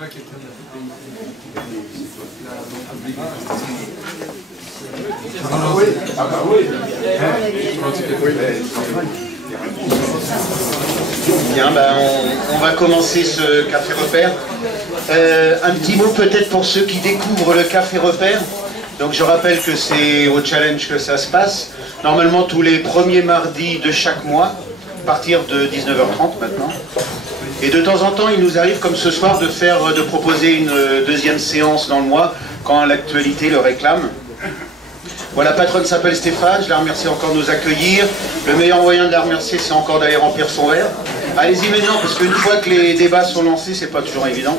Bien, on va commencer ce Café Repère. Un petit mot peut-être pour ceux qui découvrent le Café Repère. Donc je rappelle que c'est au Challenge que ça se passe. Normalement tous les premiers mardis de chaque mois, à partir de 19h30 maintenant. Et de temps en temps, il nous arrive, comme ce soir, de proposer une deuxième séance dans le mois, quand l'actualité le réclame. Voilà, la patronne s'appelle Stéphane, je la remercie encore de nous accueillir. Le meilleur moyen de la remercier, c'est encore d'aller remplir son verre. Allez-y maintenant, parce qu'une fois que les débats sont lancés, c'est pas toujours évident.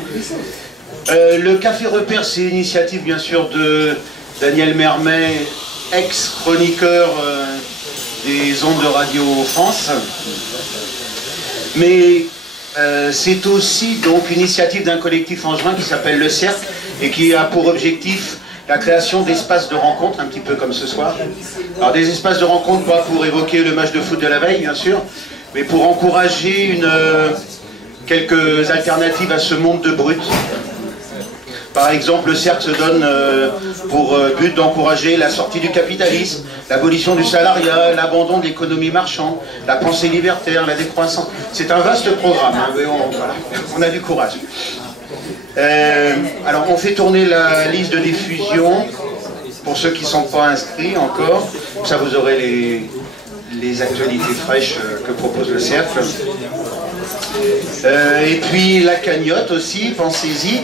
Le Café Repère, c'est une initiative, bien sûr, de Daniel Mermet, ex-chroniqueur des ondes de Radio France. Mais c'est aussi donc une initiative d'un collectif angevin qui s'appelle Le Cercle et qui a pour objectif la création d'espaces de rencontre, un petit peu comme ce soir. Alors des espaces de rencontre, pas pour évoquer le match de foot de la veille, bien sûr, mais pour encourager quelques alternatives à ce monde de brut. Par exemple, le Cercle se donne pour but d'encourager la sortie du capitalisme, l'abolition du salariat, l'abandon de l'économie marchande, la pensée libertaire, la décroissance. C'est un vaste programme, hein, mais on a du courage. Alors, on fait tourner la liste de diffusion pour ceux qui ne sont pas inscrits encore. Ça, vous aurez les actualités fraîches que propose le Cercle. Et puis la cagnotte aussi, pensez-y,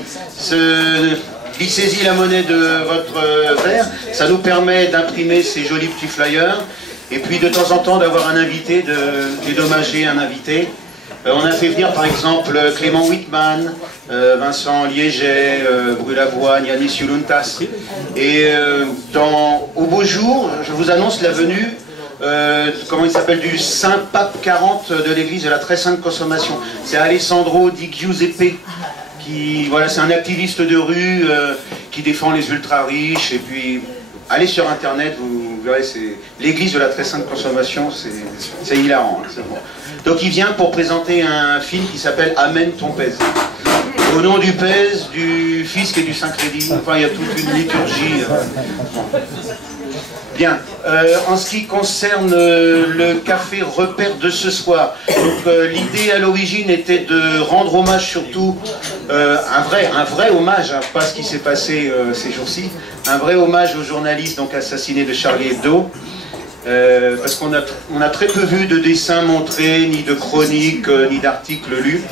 glissez-y la monnaie de votre verre, ça nous permet d'imprimer ces jolis petits flyers, et puis de temps en temps d'avoir un invité, de dédommager un invité. On a fait venir par exemple Clément Whitman, Vincent Liéget, Brulavoine, Yanis Yuluntas, et au beau jour, je vous annonce la venue comment il s'appelle, du Saint Pape 40 de l'église de la très sainte consommation. C'est Alessandro Di Giuseppe, qui, voilà, c'est un activiste de rue qui défend les ultra riches. Et puis, allez sur internet, vous verrez, c'est l'église de la très sainte consommation, c'est hilarant. Hein, bon. Donc il vient pour présenter un film qui s'appelle Amen ton pèse. Au nom du pèse, du fisc et du Saint-Crédit, enfin il y a toute une liturgie. Bon. Bien, en ce qui concerne le Café Repère de ce soir, l'idée à l'origine était de rendre hommage surtout, un vrai hommage, hein, pas ce qui s'est passé ces jours-ci, un vrai hommage aux journalistes donc assassinés de Charlie Hebdo, parce qu'on a très peu vu de dessins montrés, ni de chroniques, ni d'articles lus.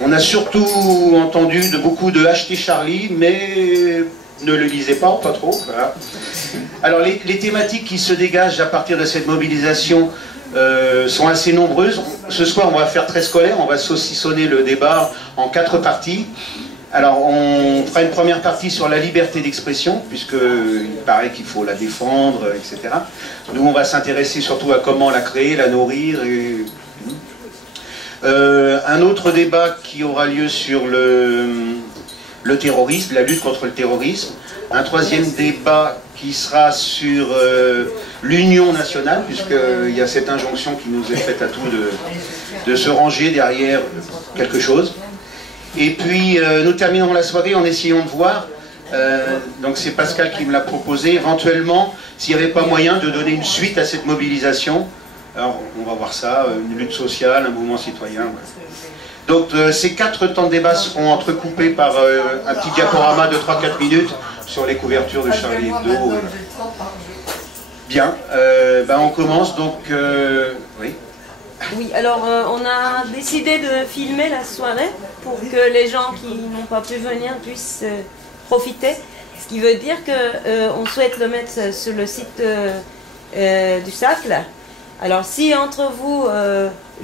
On a surtout entendu beaucoup de acheter Charlie, mais ne le lisez pas trop. Voilà. Alors les thématiques qui se dégagent à partir de cette mobilisation sont assez nombreuses. Ce soir on va faire très scolaire, on va saucissonner le débat en 4 parties. Alors on fera une première partie sur la liberté d'expression, puisqu'il paraît qu'il faut la défendre, etc. Nous on va s'intéresser surtout à comment la créer, la nourrir. Un autre débat qui aura lieu sur le terrorisme, la lutte contre le terrorisme. Un troisième débat qui sera sur l'union nationale, puisqu'il y a cette injonction qui nous est faite à tous de se ranger derrière quelque chose. Et puis nous terminerons la soirée en essayant de voir, donc c'est Pascal qui me l'a proposé, éventuellement, s'il n'y avait pas moyen de donner une suite à cette mobilisation. Alors on va voir ça, une lutte sociale, un mouvement citoyen. Ouais. Donc ces 4 temps de débat seront entrecoupés par un petit diaporama de 3-4 minutes sur les couvertures de Charlie Hebdo. Bien, on commence donc... oui. Oui, alors on a décidé de filmer la soirée pour que les gens qui n'ont pas pu venir puissent profiter. Ce qui veut dire qu'on souhaite le mettre sur le site du Cercle. Alors si entre vous,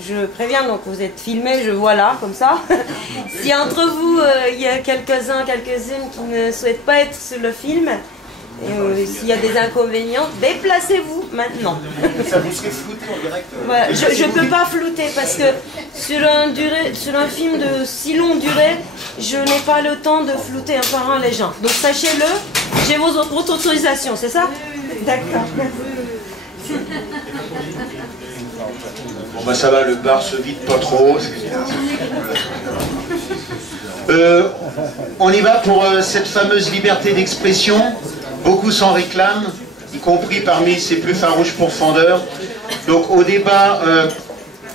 je préviens, donc vous êtes filmés, je vois là, comme ça. Si entre vous, il y a quelques-uns, quelques-unes qui ne souhaitent pas être sur le film, s'il y a des inconvénients, déplacez-vous maintenant. Ça vous serait flouté en direct Voilà, je ne peux pas flouter parce que sur un film de si longue durée, je n'ai pas le temps de flouter un par un les gens. Donc sachez-le, j'ai votre autorisation, c'est ça? D'accord. Bon ça va, le bar se vide pas trop. On y va pour cette fameuse liberté d'expression. Beaucoup s'en réclament, y compris parmi ses plus farouches pourfendeurs. Donc au débat,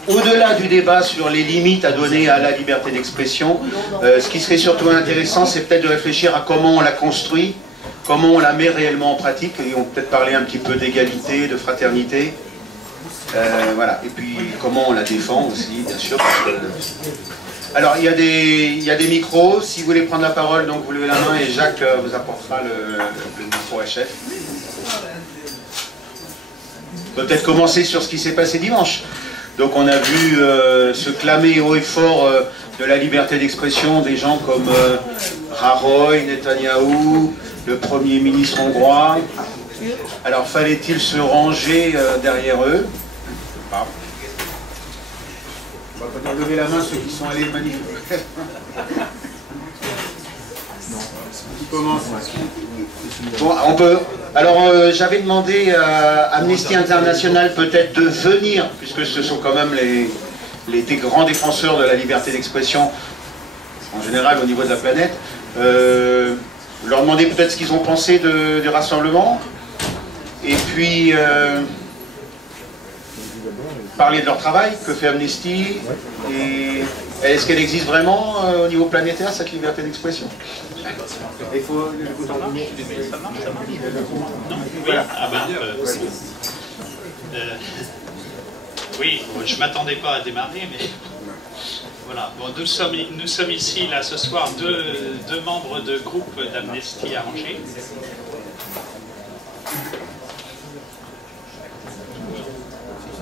au-delà du débat sur les limites à donner à la liberté d'expression, ce qui serait surtout intéressant, c'est peut-être de réfléchir à comment on la construit, comment on la met réellement en pratique, et on peut peut-être parler un petit peu d'égalité, de fraternité. Voilà. Et puis comment on la défend aussi, bien sûr. Parce que... Alors, il y a des micros. Si vous voulez prendre la parole, donc vous levez la main et Jacques vous apportera le micro HF. Peut-être commencer sur ce qui s'est passé dimanche. Donc on a vu se clamer haut et fort de la liberté d'expression des gens comme Rajoy, Netanyahou, le Premier ministre hongrois. Alors fallait-il se ranger derrière eux? Ah. On va peut-être lever la main ceux qui sont allés manifester. Bon, on peut. Alors, j'avais demandé à Amnesty International peut-être de venir, puisque ce sont quand même des grands défenseurs de la liberté d'expression, en général au niveau de la planète, leur demander peut-être ce qu'ils ont pensé du rassemblement, et puis parler de leur travail, que fait Amnesty, et est-ce qu'elle existe vraiment au niveau planétaire, cette liberté d'expression? Il faut le bouton. Ça marche. Non, oui. Ah ben, oui, je ne m'attendais pas à démarrer, mais voilà. Bon, nous sommes ici, là, ce soir, deux membres de groupe d'Amnesty à Angers.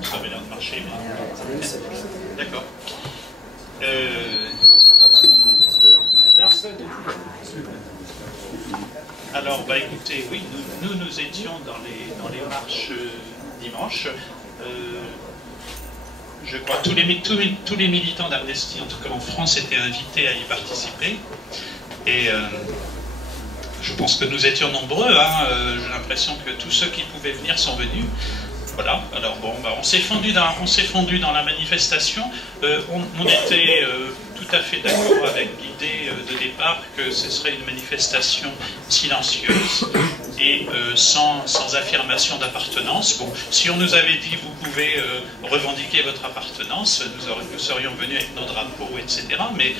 Ça avait l'air de marcher, mais... D'accord. Alors, bah écoutez, oui, nous étions dans les marches dimanche. Je crois que tous les militants d'Amnesty, en tout cas en France, étaient invités à y participer. Et je pense que nous étions nombreux. Hein, j'ai l'impression que tous ceux qui pouvaient venir sont venus. Voilà, alors bon, bah, on s'est fondu dans la manifestation. On était tout à fait d'accord avec l'idée de départ que ce serait une manifestation silencieuse et sans affirmation d'appartenance. Bon, si on nous avait dit vous pouvez revendiquer votre appartenance, nous serions venus avec nos drapeaux, etc. Mais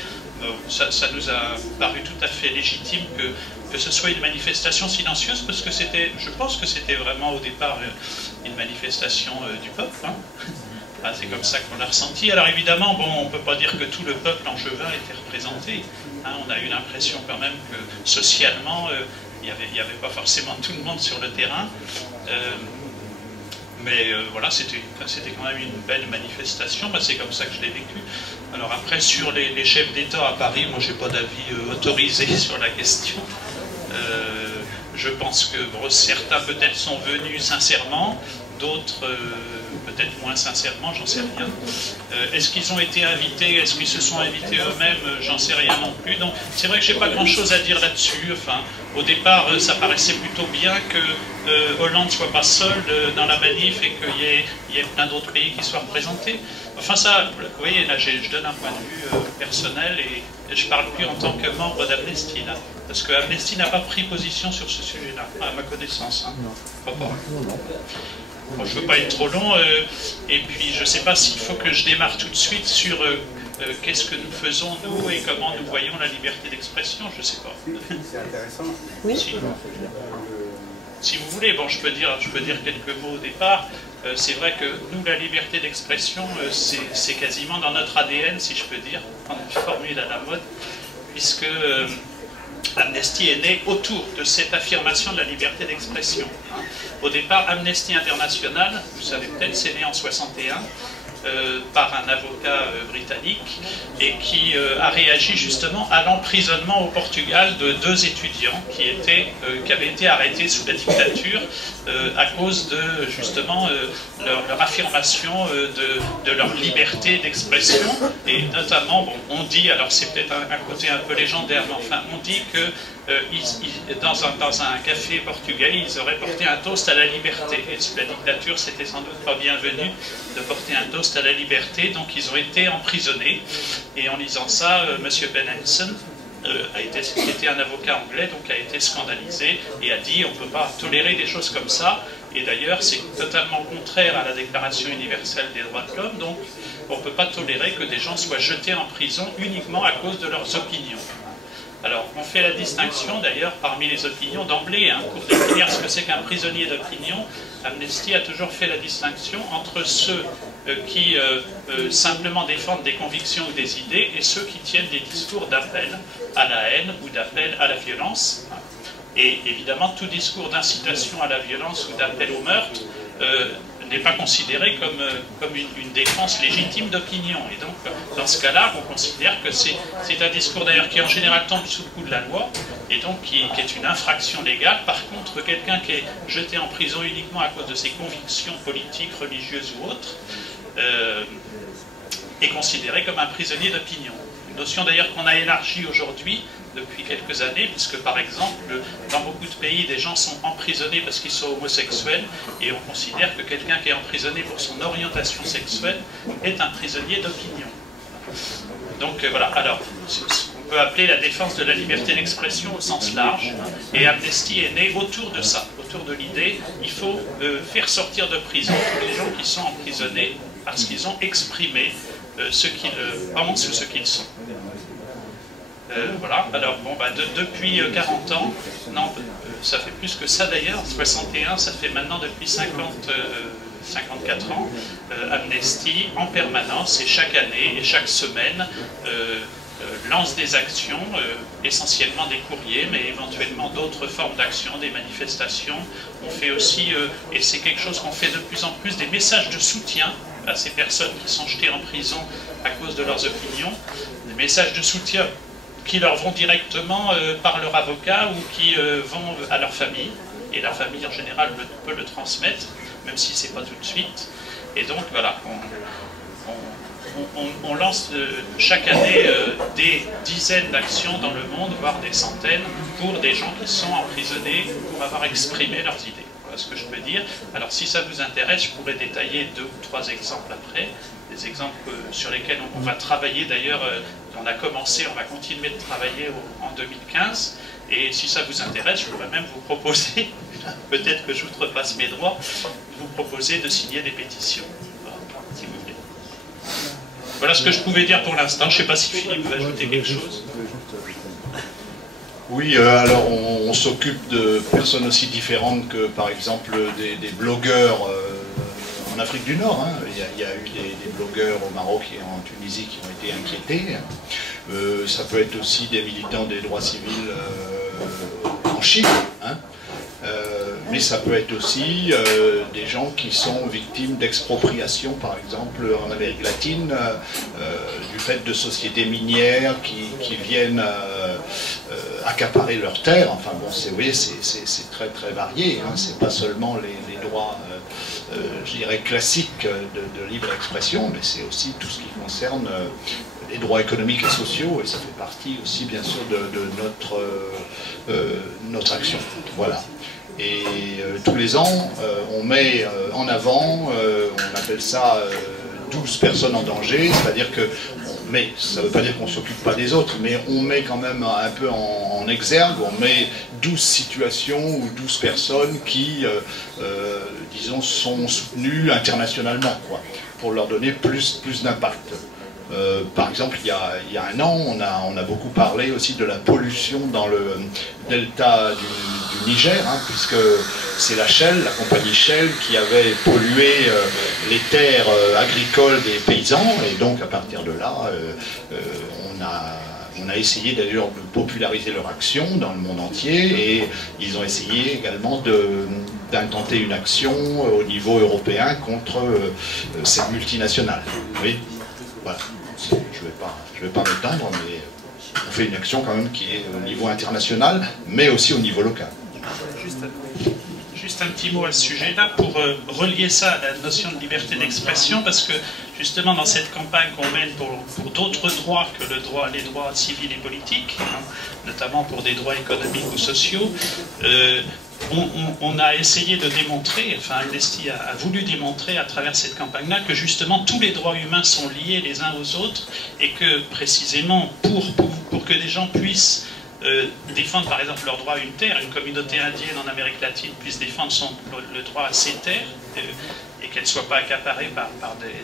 ça nous a paru tout à fait légitime que ce soit une manifestation silencieuse, parce que je pense que c'était vraiment au départ une manifestation du peuple. Hein. Ah, c'est comme ça qu'on l'a ressenti. Alors évidemment, bon, on ne peut pas dire que tout le peuple angevin était représenté. Hein. On a eu l'impression quand même que socialement, il n'y avait pas forcément tout le monde sur le terrain. Mais voilà, c'était quand même une belle manifestation, bah, c'est comme ça que je l'ai vécu. Alors après, sur les chefs d'État à Paris, moi j'ai pas d'avis autorisé sur la question. Je pense que bon, certains peut-être sont venus sincèrement, d'autres peut-être moins sincèrement, j'en sais rien. Est-ce qu'ils ont été invités, est-ce qu'ils se sont invités eux-mêmes, j'en sais rien non plus. Donc c'est vrai que j'ai pas grand-chose à dire là-dessus. Enfin, au départ, ça paraissait plutôt bien que Hollande ne soit pas seul dans la manif et qu'il y ait plein d'autres pays qui soient représentés. Enfin ça, vous voyez, là je donne un point de vue personnel et je parle plus en tant que membre d'Amnesty, là. Parce que Amnesty n'a pas pris position sur ce sujet-là, à ma connaissance. Hein. Bon, je ne veux pas être trop long, et puis je ne sais pas s'il faut que je démarre tout de suite sur qu'est-ce que nous faisons, nous, et comment nous voyons la liberté d'expression, je ne sais pas. C'est intéressant. Oui. Si vous voulez, bon, je peux dire quelques mots au départ. C'est vrai que nous, la liberté d'expression, c'est quasiment dans notre ADN, si je peux dire, en une formule à la mode, puisque Amnesty est né autour de cette affirmation de la liberté d'expression. Au départ, Amnesty International, vous savez peut-être, c'est né en 61, par un avocat britannique, et qui a réagi justement à l'emprisonnement au Portugal de 2 étudiants qui avaient été arrêtés sous la dictature à cause de justement leur affirmation de leur liberté d'expression, et notamment, bon, on dit, alors c'est peut-être un côté un peu légendaire, mais enfin on dit que dans un café portugais, ils auraient porté un toast à la liberté. Et sous la dictature, c'était sans doute pas bienvenu de porter un toast à la liberté, donc ils ont été emprisonnés. Et en lisant ça, M. Ben Hanson, était un avocat anglais, donc a été scandalisé et a dit on ne peut pas tolérer des choses comme ça. Et d'ailleurs, c'est totalement contraire à la Déclaration universelle des droits de l'homme, donc on ne peut pas tolérer que des gens soient jetés en prison uniquement à cause de leurs opinions. Alors, on fait la distinction, d'ailleurs, parmi les opinions d'emblée, hein, pour définir ce que c'est qu'un prisonnier d'opinion. Amnesty a toujours fait la distinction entre ceux qui simplement défendent des convictions ou des idées et ceux qui tiennent des discours d'appel à la haine ou d'appel à la violence. Et évidemment, tout discours d'incitation à la violence ou d'appel au meurtre n'est pas considéré comme une défense légitime d'opinion. Et donc, dans ce cas-là, on considère que c'est un discours d'ailleurs qui en général tombe sous le coup de la loi, et donc qui est une infraction légale. Par contre, quelqu'un qui est jeté en prison uniquement à cause de ses convictions politiques, religieuses ou autres, est considéré comme un prisonnier d'opinion. Une notion d'ailleurs qu'on a élargie aujourd'hui, depuis quelques années, puisque par exemple, dans beaucoup de pays, des gens sont emprisonnés parce qu'ils sont homosexuels, et on considère que quelqu'un qui est emprisonné pour son orientation sexuelle est un prisonnier d'opinion. Donc voilà, alors, on peut appeler la défense de la liberté d'expression au sens large, et Amnesty est né autour de ça, autour de l'idée, il faut faire sortir de prison tous les gens qui sont emprisonnés parce qu'ils ont exprimé ce qu'ils pensent ou ce qu'ils sont. Voilà, alors bon, depuis 40 ans, non, ça fait plus que ça d'ailleurs, 61, ça fait maintenant depuis 54 ans, Amnesty en permanence et chaque année et chaque semaine lance des actions, essentiellement des courriers, mais éventuellement d'autres formes d'actions, des manifestations. On fait aussi, et c'est quelque chose qu'on fait de plus en plus, des messages de soutien à ces personnes qui sont jetées en prison à cause de leurs opinions, des messages de soutien qui leur vont directement par leur avocat ou qui vont à leur famille, et la famille en général peut le transmettre, même si c'est pas tout de suite. Et donc voilà, on lance chaque année des dizaines d'actions dans le monde, voire des centaines, pour des gens qui sont emprisonnés pour avoir exprimé leurs idées. Voilà ce que je peux dire. Alors si ça vous intéresse, je pourrais détailler 2 ou 3 exemples après, des exemples sur lesquels on va travailler d'ailleurs. On a commencé, on va continuer de travailler en 2015, et si ça vous intéresse, je pourrais même vous proposer, peut-être que j'outrepasse mes droits, vous proposer de signer des pétitions, si vous voulez. Voilà ce que je pouvais dire pour l'instant. Je ne sais pas si Philippe veut ajouter quelque chose. Oui, alors on s'occupe de personnes aussi différentes que, par exemple, des blogueurs en Afrique du Nord. Hein. Il y a eu des blogueurs au Maroc et en Tunisie qui ont été inquiétés. Ça peut être aussi des militants des droits civils en Chine. Hein. Mais ça peut être aussi des gens qui sont victimes d'expropriation, par exemple en Amérique latine, du fait de sociétés minières qui viennent accaparer leurs terres. Enfin bon, vous voyez, c'est très très varié. Hein. C'est pas seulement les droits, je dirais, classiques de libre expression, mais c'est aussi tout ce qui concerne les droits économiques et sociaux, et ça fait partie aussi bien sûr de notre action. Voilà. Et tous les ans, on met en avant, on appelle ça 12 personnes en danger, c'est-à-dire que, ça ne veut pas dire qu'on ne s'occupe pas des autres, mais on met quand même un peu en exergue, on met 12 situations ou 12 personnes qui, disons, sont soutenues internationalement, quoi, pour leur donner plus d'impact. Par exemple, il y a un an, on a beaucoup parlé aussi de la pollution dans le delta du Niger, hein, puisque c'est la Shell, la compagnie Shell, qui avait pollué les terres agricoles des paysans, et donc à partir de là, on a essayé d'ailleurs de populariser leur action dans le monde entier, et ils ont essayé également d'intenter une action au niveau européen contre ces multinationales. Oui, voilà. Je ne vais pas m'étendre, mais on fait une action quand même qui est au niveau international, mais aussi au niveau local. Juste un petit mot à ce sujet-là, pour relier ça à la notion de liberté d'expression, parce que justement dans cette campagne qu'on mène pour d'autres droits que les droits civils et politiques, hein, notamment pour des droits économiques ou sociaux, on a essayé de démontrer, enfin Amnesty a voulu démontrer à travers cette campagne-là que justement tous les droits humains sont liés les uns aux autres et que précisément pour que des gens puissent défendre par exemple leur droit à une terre, une communauté indienne en Amérique latine puisse défendre le droit à ses terres et qu'elle ne soit pas accaparée par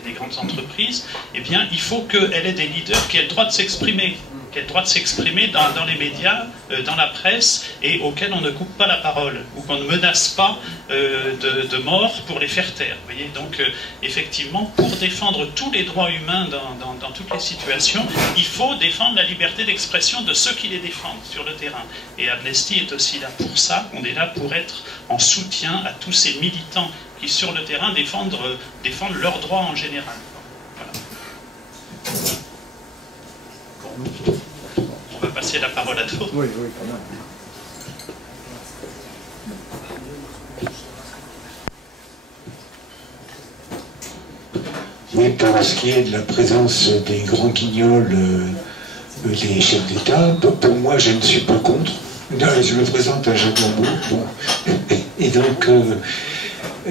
des grandes entreprises, eh bien il faut qu'elle ait des leaders qui aient le droit de s'exprimer. Qui a le droit de s'exprimer dans les médias, dans la presse, et auxquels on ne coupe pas la parole, ou qu'on ne menace pas de mort pour les faire taire. Vous voyez, donc effectivement, pour défendre tous les droits humains dans toutes les situations, il faut défendre la liberté d'expression de ceux qui les défendent sur le terrain. Et Amnesty est aussi là pour ça, on est là pour être en soutien à tous ces militants qui sur le terrain défendent leurs droits en général. Voilà. On va passer la parole à d'autres. Oui, oui, quand même. Oui, pour ce qui est de la présence des grands guignols, des chefs d'État, pour moi, je ne suis pas contre. Je me présente à Jacques Lambourg. Bon. Et donc,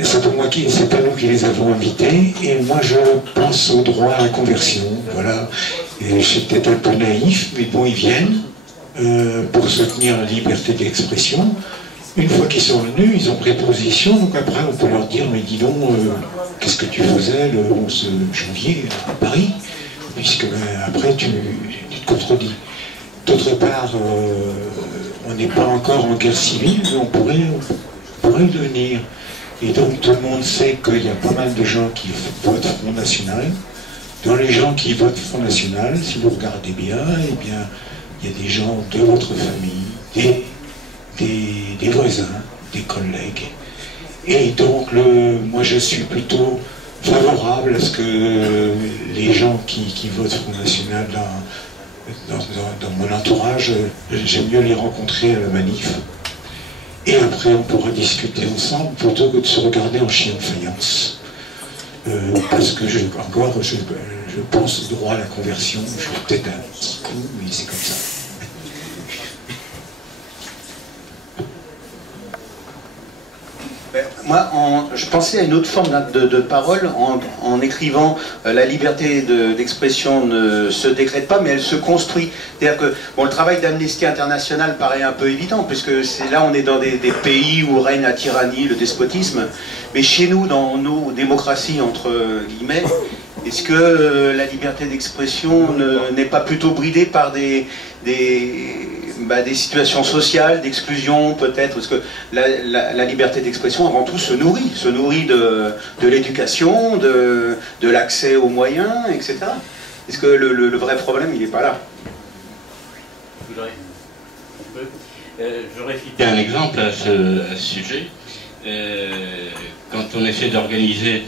c'est pas moi c'est pas nous qui les avons invités. Et moi, je pense au droit à la conversion. Voilà. Et je suis peut-être un peu naïf, mais bon, ils viennent pour soutenir la liberté d'expression. Une fois qu'ils sont venus, ils ont pris position, donc après on peut leur dire, mais dis donc, qu'est-ce que tu faisais le 11 janvier à Paris? Puisque après tu te contredis. D'autre part, on n'est pas encore en guerre civile, mais on pourrait le devenir. Et donc tout le monde sait qu'il y a pas mal de gens qui votent Front National. Dans les gens qui votent Front National, si vous regardez bien, eh bien, il y a des gens de votre famille, des voisins, des collègues. Et donc, moi, je suis plutôt favorable à ce que les gens qui votent Front National dans mon entourage, j'aime mieux les rencontrer à la manif. Et après, on pourra discuter ensemble plutôt que de se regarder en chien de faïence. Parce que je pense au droit à la conversion, je fais peut-être un petit coup, mais c'est comme ça. Moi, je pensais à une autre forme de parole en écrivant la liberté d'expression ne se décrète pas, mais elle se construit. C'est-à-dire que bon, le travail d'Amnesty International paraît un peu évident, puisque là on est dans des pays où règne la tyrannie, le despotisme. Mais chez nous, dans nos démocraties, entre guillemets, est-ce que la liberté d'expression n'est pas plutôt bridée par des situations sociales, d'exclusion peut-être, parce que la liberté d'expression avant tout se nourrit de l'éducation, de l'accès aux moyens, etc. Est-ce que le vrai problème, il n'est pas là? J'aurais cité un exemple à ce sujet. Quand on essaie d'organiser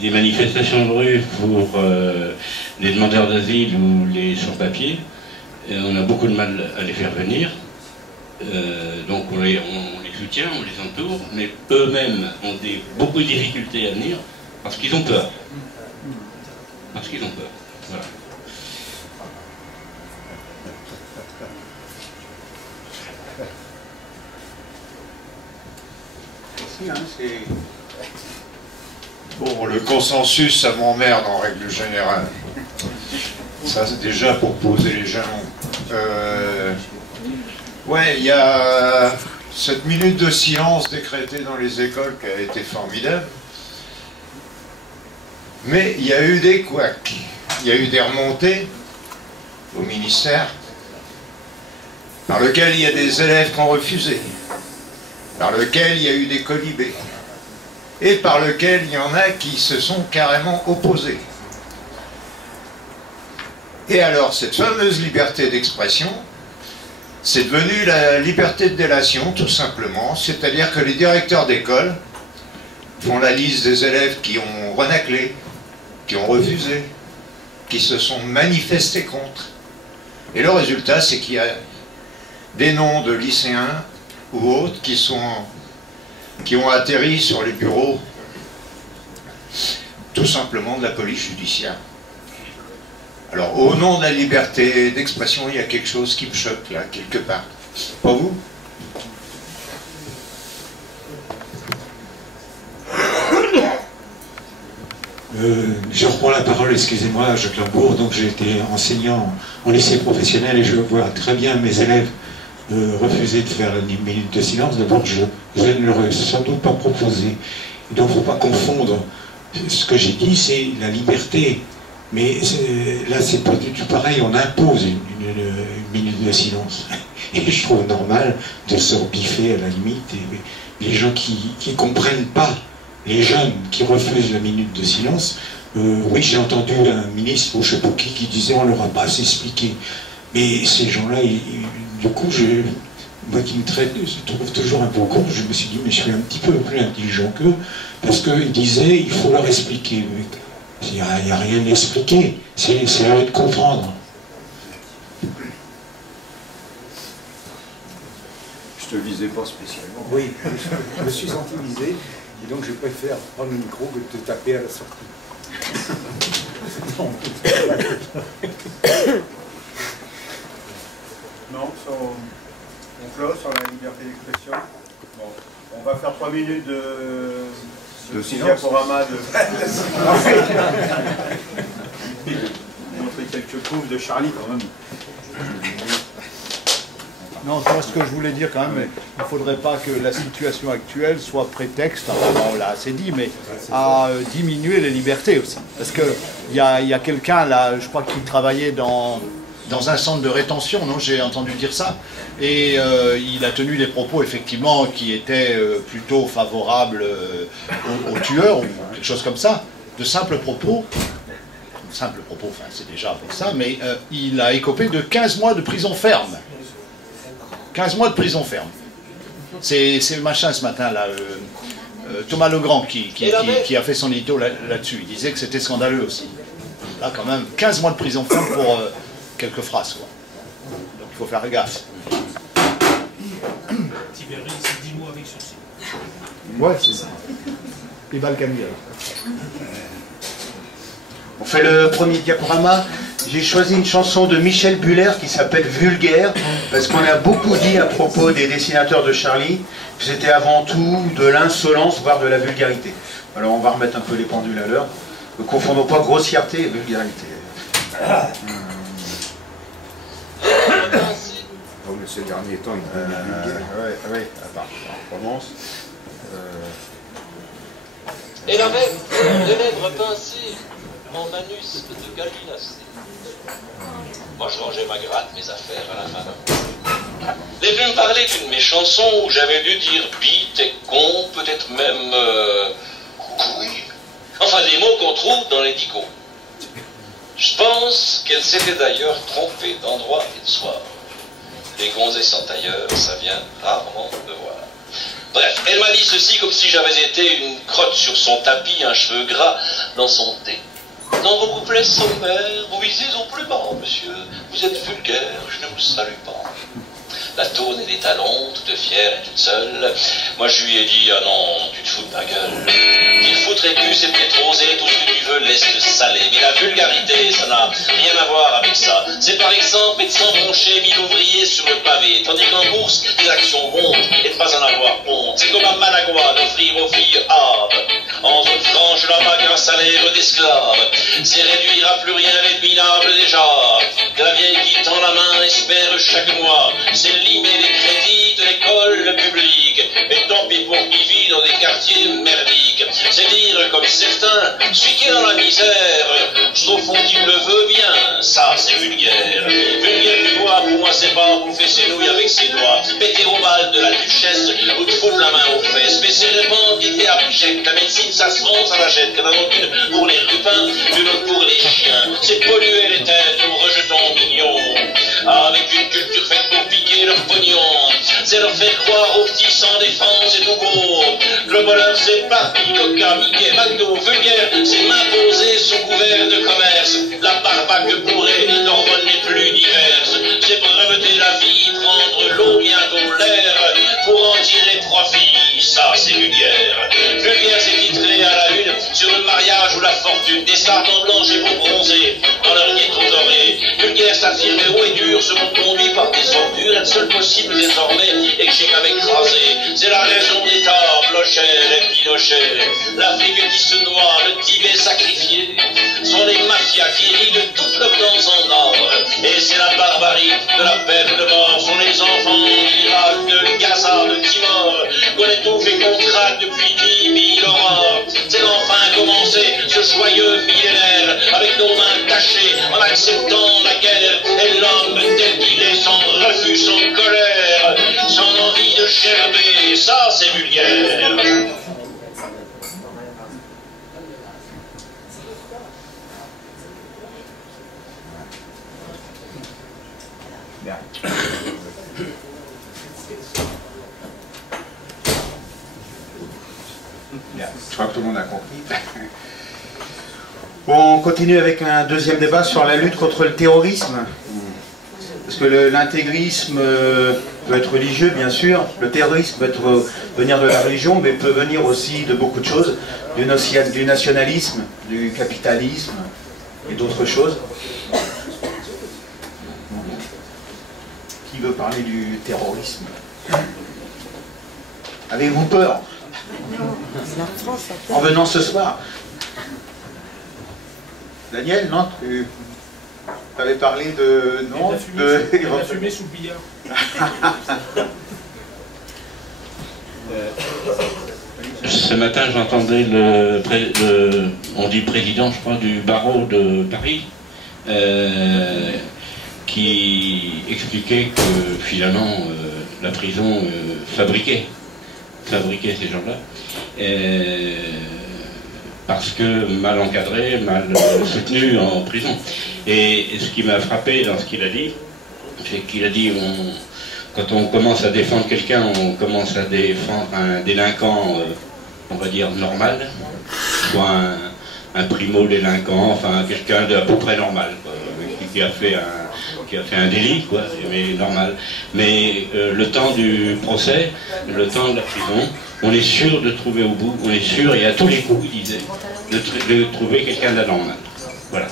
des manifestations de rue pour les demandeurs d'asile ou les sans-papiers, on a beaucoup de mal à les faire venir. Donc on les soutient, on les entoure, mais eux-mêmes ont beaucoup de difficultés à venir parce qu'ils ont peur. Parce qu'ils ont peur. Voilà. Bon, le consensus, ça m'emmerde en règle générale. Ça, c'est déjà pour poser les jalons. Ouais, il y a cette minute de silence décrétée dans les écoles qui a été formidable. Mais il y a eu des couacs. Il y a eu des remontées au ministère par lequel il y a des élèves qui ont refusé, par lequel il y a eu des colibés, et par lequel il y en a qui se sont carrément opposés. Et alors, cette fameuse liberté d'expression, c'est devenu la liberté de délation, tout simplement, c'est-à-dire que les directeurs d'école font la liste des élèves qui ont renaclé, qui ont refusé, qui se sont manifestés contre. Et le résultat, c'est qu'il y a des noms de lycéens ou autres qui ont atterri sur les bureaux tout simplement de la police judiciaire. Alors, au nom de la liberté d'expression, il y a quelque chose qui me choque là, quelque part. Pas vous? Je reprends la parole, excusez-moi, à Jacques Lambourg. Donc j'ai été enseignant en lycée professionnel et je vois très bien mes élèves refuser de faire la minute de silence. D'abord, je ne leur ai sans doute pas proposé. Et donc il ne faut pas confondre. Ce que j'ai dit, c'est la liberté. Mais là, c'est pas du tout pareil. On impose une minute de silence. Et je trouve normal de se rebiffer à la limite. Et les gens qui ne comprennent pas, les jeunes qui refusent la minute de silence, oui, j'ai entendu un ministre ou je ne sais pas qui disait on ne leur a pas assez expliqué. Mais ces gens-là, du coup, moi qui me traite, je trouve toujours un peu con, je me suis dit, mais je suis un petit peu plus intelligent qu'eux, parce qu'ils disaient, il faut leur expliquer. Il n'y a rien à expliquer, c'est à eux de comprendre. Je te visais pas spécialement. Oui, je me suis senti visé, et donc je préfère prendre le micro que de te taper à la sortie. Non, on close sur la liberté d'expression. Bon, on va faire 3 minutes de diaporama de... montrer quelques prouves de Charlie quand même. Non, ce que je voulais dire quand même, il ne faudrait pas que la situation actuelle soit prétexte, on l'a assez dit, mais à diminuer les libertés aussi. Parce qu'il y a quelqu'un là, je crois qu'il travaillait dans un centre de rétention, non, j'ai entendu dire ça, et il a tenu des propos effectivement qui étaient plutôt favorables aux tueurs, ou quelque chose comme ça, de simples propos, enfin c'est déjà pour ça, mais il a écopé de 15 mois de prison ferme. 15 mois de prison ferme. C'est le machin ce matin là, Thomas Legrand qui a fait son édito là-dessus. Il disait que c'était scandaleux aussi. Là quand même, 15 mois de prison ferme pour quelques phrases, quoi. Donc il faut faire gaffe. Tibéri, c'est 10 mois avec sursis. Ouais, c'est ça. Et Balkany alors. On fait le premier diaporama. J'ai choisi une chanson de Michel Buller qui s'appelle Vulgaire, parce qu'on a beaucoup dit à propos des dessinateurs de Charlie que c'était avant tout de l'insolence, voire de la vulgarité. Alors on va remettre un peu les pendules à l'heure. Ne confondons pas grossièreté et vulgarité. Oh, mais ces derniers temps, il est vulgaire. Oui, attends, on recommence. Et la même, de lèvres pincées, mon anus de gallinacé. Moi je rangeais ma gratte, mes affaires à la main. Il est venu me parler d'une de mes chansons où j'avais dû dire bite et con, peut-être même couille. Enfin des mots qu'on trouve dans les dicots. Je pense qu'elle s'était d'ailleurs trompée d'endroit et de soir. Les gonzesses en tailleur, ça vient rarement de voir. Bref, elle m'a dit ceci comme si j'avais été une crotte sur son tapis, un cheveu gras dans son thé. Dans vos couplets sommaires, vous visez au plus bas, monsieur. Vous êtes vulgaire, je ne vous salue pas. La tourne et les talons, toute fière et toute seule. Moi je lui ai dit, ah non, tu te fous de ma gueule. Il foutrait cul, c'est peut-être osé, tout ce que tu veux, laisse-le saler. Mais la vulgarité, ça n'a rien à voir avec ça. C'est par exemple être sans broncher 1000 ouvriers sur le pavé. Tandis qu'en bourse, les actions montent et de pas en avoir honte. C'est comme à Managua d'offrir aux filles hard. En zone franche, là-bas, qu'un salaire d'esclave. C'est réduire à plus rien les minables déjà. Que la vieille qui tend la main espère chaque mois. C'est limer les crédits de l'école publique. Et tant pis pour qui vit dans des quartiers merdiques. C'est dire comme certains, celui qui est dans la misère, au fond qu'il le veut bien, ça c'est vulgaire. Vulgaire, tu vois, pour moi c'est pas bouffer ses nouilles avec ses doigts, péter au bal de la duchesse ou te foutre la main aux fesses. Mais c'est répandre qui était abject. La médecine ça se vend, ça la jette. Qu'il y en a donc une pour les rupins, une autre pour les chiens. C'est polluer les têtes aux rejetons mignons, avec une culture faite pour piquer leur pognon. C'est leur faire croire aux petits sans défense et tout beau. Le bonheur c'est Barbie, Coca, Mickey, McDo, vulgaire, c'est m'imposer sous couvert de commerce. La barbaque bourrée d'hormones les plus diverses. C'est breveter la vie, prendre l'eau, bientôt l'air, pour en tirer profit. Ça c'est vulgaire. Vulgaire c'est titré à la une sur le mariage ou la fortune. Des stars en blanche et pour bronzer dans leur ghetto doré. Vulgaire s'affirmer haut et dur, se monde conduit par des ordures. Le seul possible désormais et que j'ai qu'à m'écraser. C'est la raison d'État, Blocher et Pinochet. L'Afrique qui se noie, le Tibet sacrifié. de la peine de mort sont les enfants d'Irak, de Gaza, de Timor, qu'on étouffe et qu'on craque depuis 10 000 aurores. C'est enfin commencé ce joyeux millénaire avec nos mains cachées en acceptant la guerre et l'homme tel qu'il est, sans refus, sans colère, sans envie de gerber. Ça, c'est vulgaire. Bien, je crois que tout le monde a compris. On continue avec un deuxième débat sur la lutte contre le terrorisme. Parce que l'intégrisme peut être religieux, bien sûr. Le terrorisme peut venir de la religion, mais peut venir aussi de beaucoup de choses. Du nationalisme, du capitalisme et d'autres choses. Qui veut parler du terrorisme? Avez-vous peur en venant ce soir? Daniel, non, tu avais parlé de... Non, la fumée sous le billard. Ce matin, j'entendais on dit président, je crois, du barreau de Paris, qui expliquait que finalement, la prison fabriquait ces gens-là. Parce que mal encadré, mal soutenu en prison. Et ce qui m'a frappé dans ce qu'il a dit, c'est qu'il a dit, quand on commence à défendre quelqu'un, on commence à défendre un délinquant, on va dire normal, soit un primo-délinquant, enfin quelqu'un d'à peu près normal, quoi, qui a fait un délit, quoi, mais normal. Mais le temps du procès, le temps de la prison, on est sûr de trouver au bout, on est sûr, et à tous les coups, il disait, de trouver quelqu'un d'anormal. Voilà.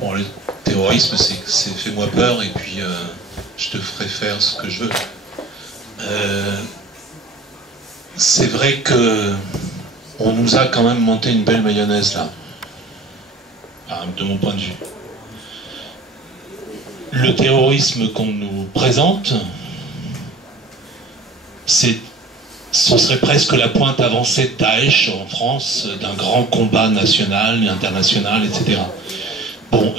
Bon, le terrorisme, c'est fais-moi peur et puis je te ferai faire ce que je veux. C'est vrai que on nous a quand même monté une belle mayonnaise là, de mon point de vue. Le terrorisme qu'on nous présente, ce serait presque la pointe avancée de Daesh en France, d'un grand combat national et international, etc. Bon,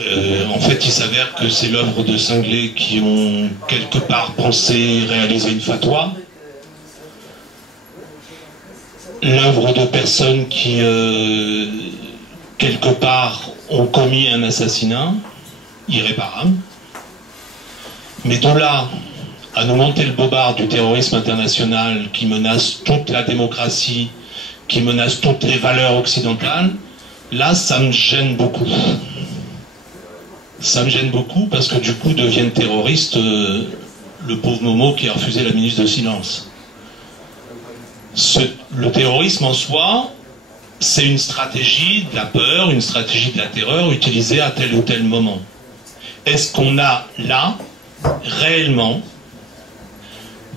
en fait, il s'avère que c'est l'œuvre de cinglés qui ont quelque part pensé réaliser une fatwa, l'œuvre de personnes qui, quelque part, ont commis un assassinat irréparable. Mais de là à nous monter le bobard du terrorisme international qui menace toute la démocratie, qui menace toutes les valeurs occidentales, là, ça me gêne beaucoup. Ça me gêne beaucoup parce que du coup deviennent terroristes le pauvre Momo qui a refusé la minute de silence. Le terrorisme en soi, c'est une stratégie de la peur, une stratégie de la terreur utilisée à tel ou tel moment. Est-ce qu'on a là, réellement,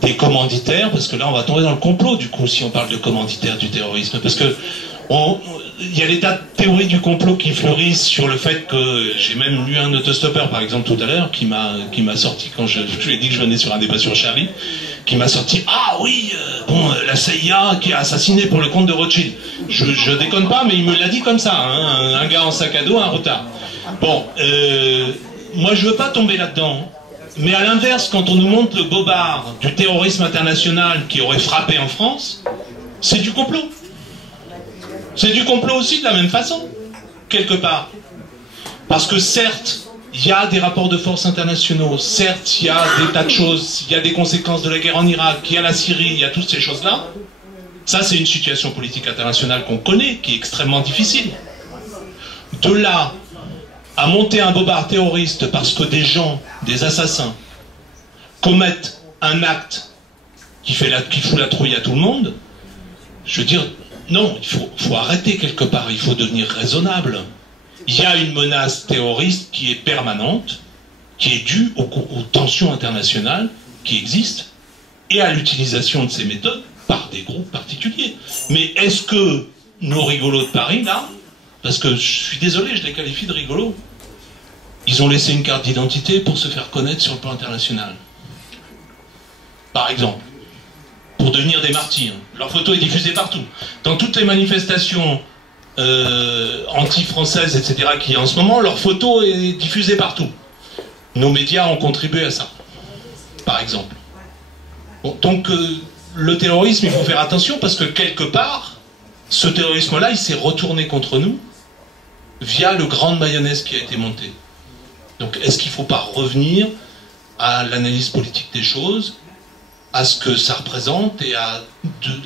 des commanditaires, parce que là on va tomber dans le complot du coup si on parle de commanditaires du terrorisme, parce que il y a des tas de théories du complot qui fleurissent sur le fait que, j'ai même lu un autostoppeur par exemple tout à l'heure qui m'a sorti, quand je lui ai dit que je venais sur un débat sur Charlie, qui m'a sorti, ah oui, la CIA qui a assassiné pour le compte de Rothschild. Je déconne pas, mais il me l'a dit comme ça, hein, un gars en sac à dos, un retard. Bon, moi je veux pas tomber là-dedans. Mais à l'inverse, quand on nous montre le bobard du terrorisme international qui aurait frappé en France, c'est du complot. C'est du complot aussi de la même façon, quelque part. Parce que certes, il y a des rapports de force internationaux, certes, il y a des tas de choses, il y a des conséquences de la guerre en Irak, il y a la Syrie, il y a toutes ces choses-là. Ça, c'est une situation politique internationale qu'on connaît, qui est extrêmement difficile. De là à monter un bobard terroriste parce que des gens, des assassins, commettent un acte qui fout la trouille à tout le monde, je veux dire, non, il faut arrêter quelque part, il faut devenir raisonnable. Il y a une menace terroriste qui est permanente, qui est due aux tensions internationales qui existent et à l'utilisation de ces méthodes par des groupes particuliers. Mais est-ce que nos rigolos de Paris, là, parce que je suis désolé, je les qualifie de rigolos, ils ont laissé une carte d'identité pour se faire connaître sur le plan international. Par exemple. Pour devenir des martyrs. Leur photo est diffusée partout. Dans toutes les manifestations anti-françaises, etc., qu'il y a en ce moment, leur photo est diffusée partout. Nos médias ont contribué à ça, par exemple. Bon, donc, le terrorisme, il faut faire attention, parce que quelque part, ce terrorisme-là, il s'est retourné contre nous via le grand mayonnaise qui a été monté. Donc, est-ce qu'il ne faut pas revenir à l'analyse politique des choses, à ce que ça représente et à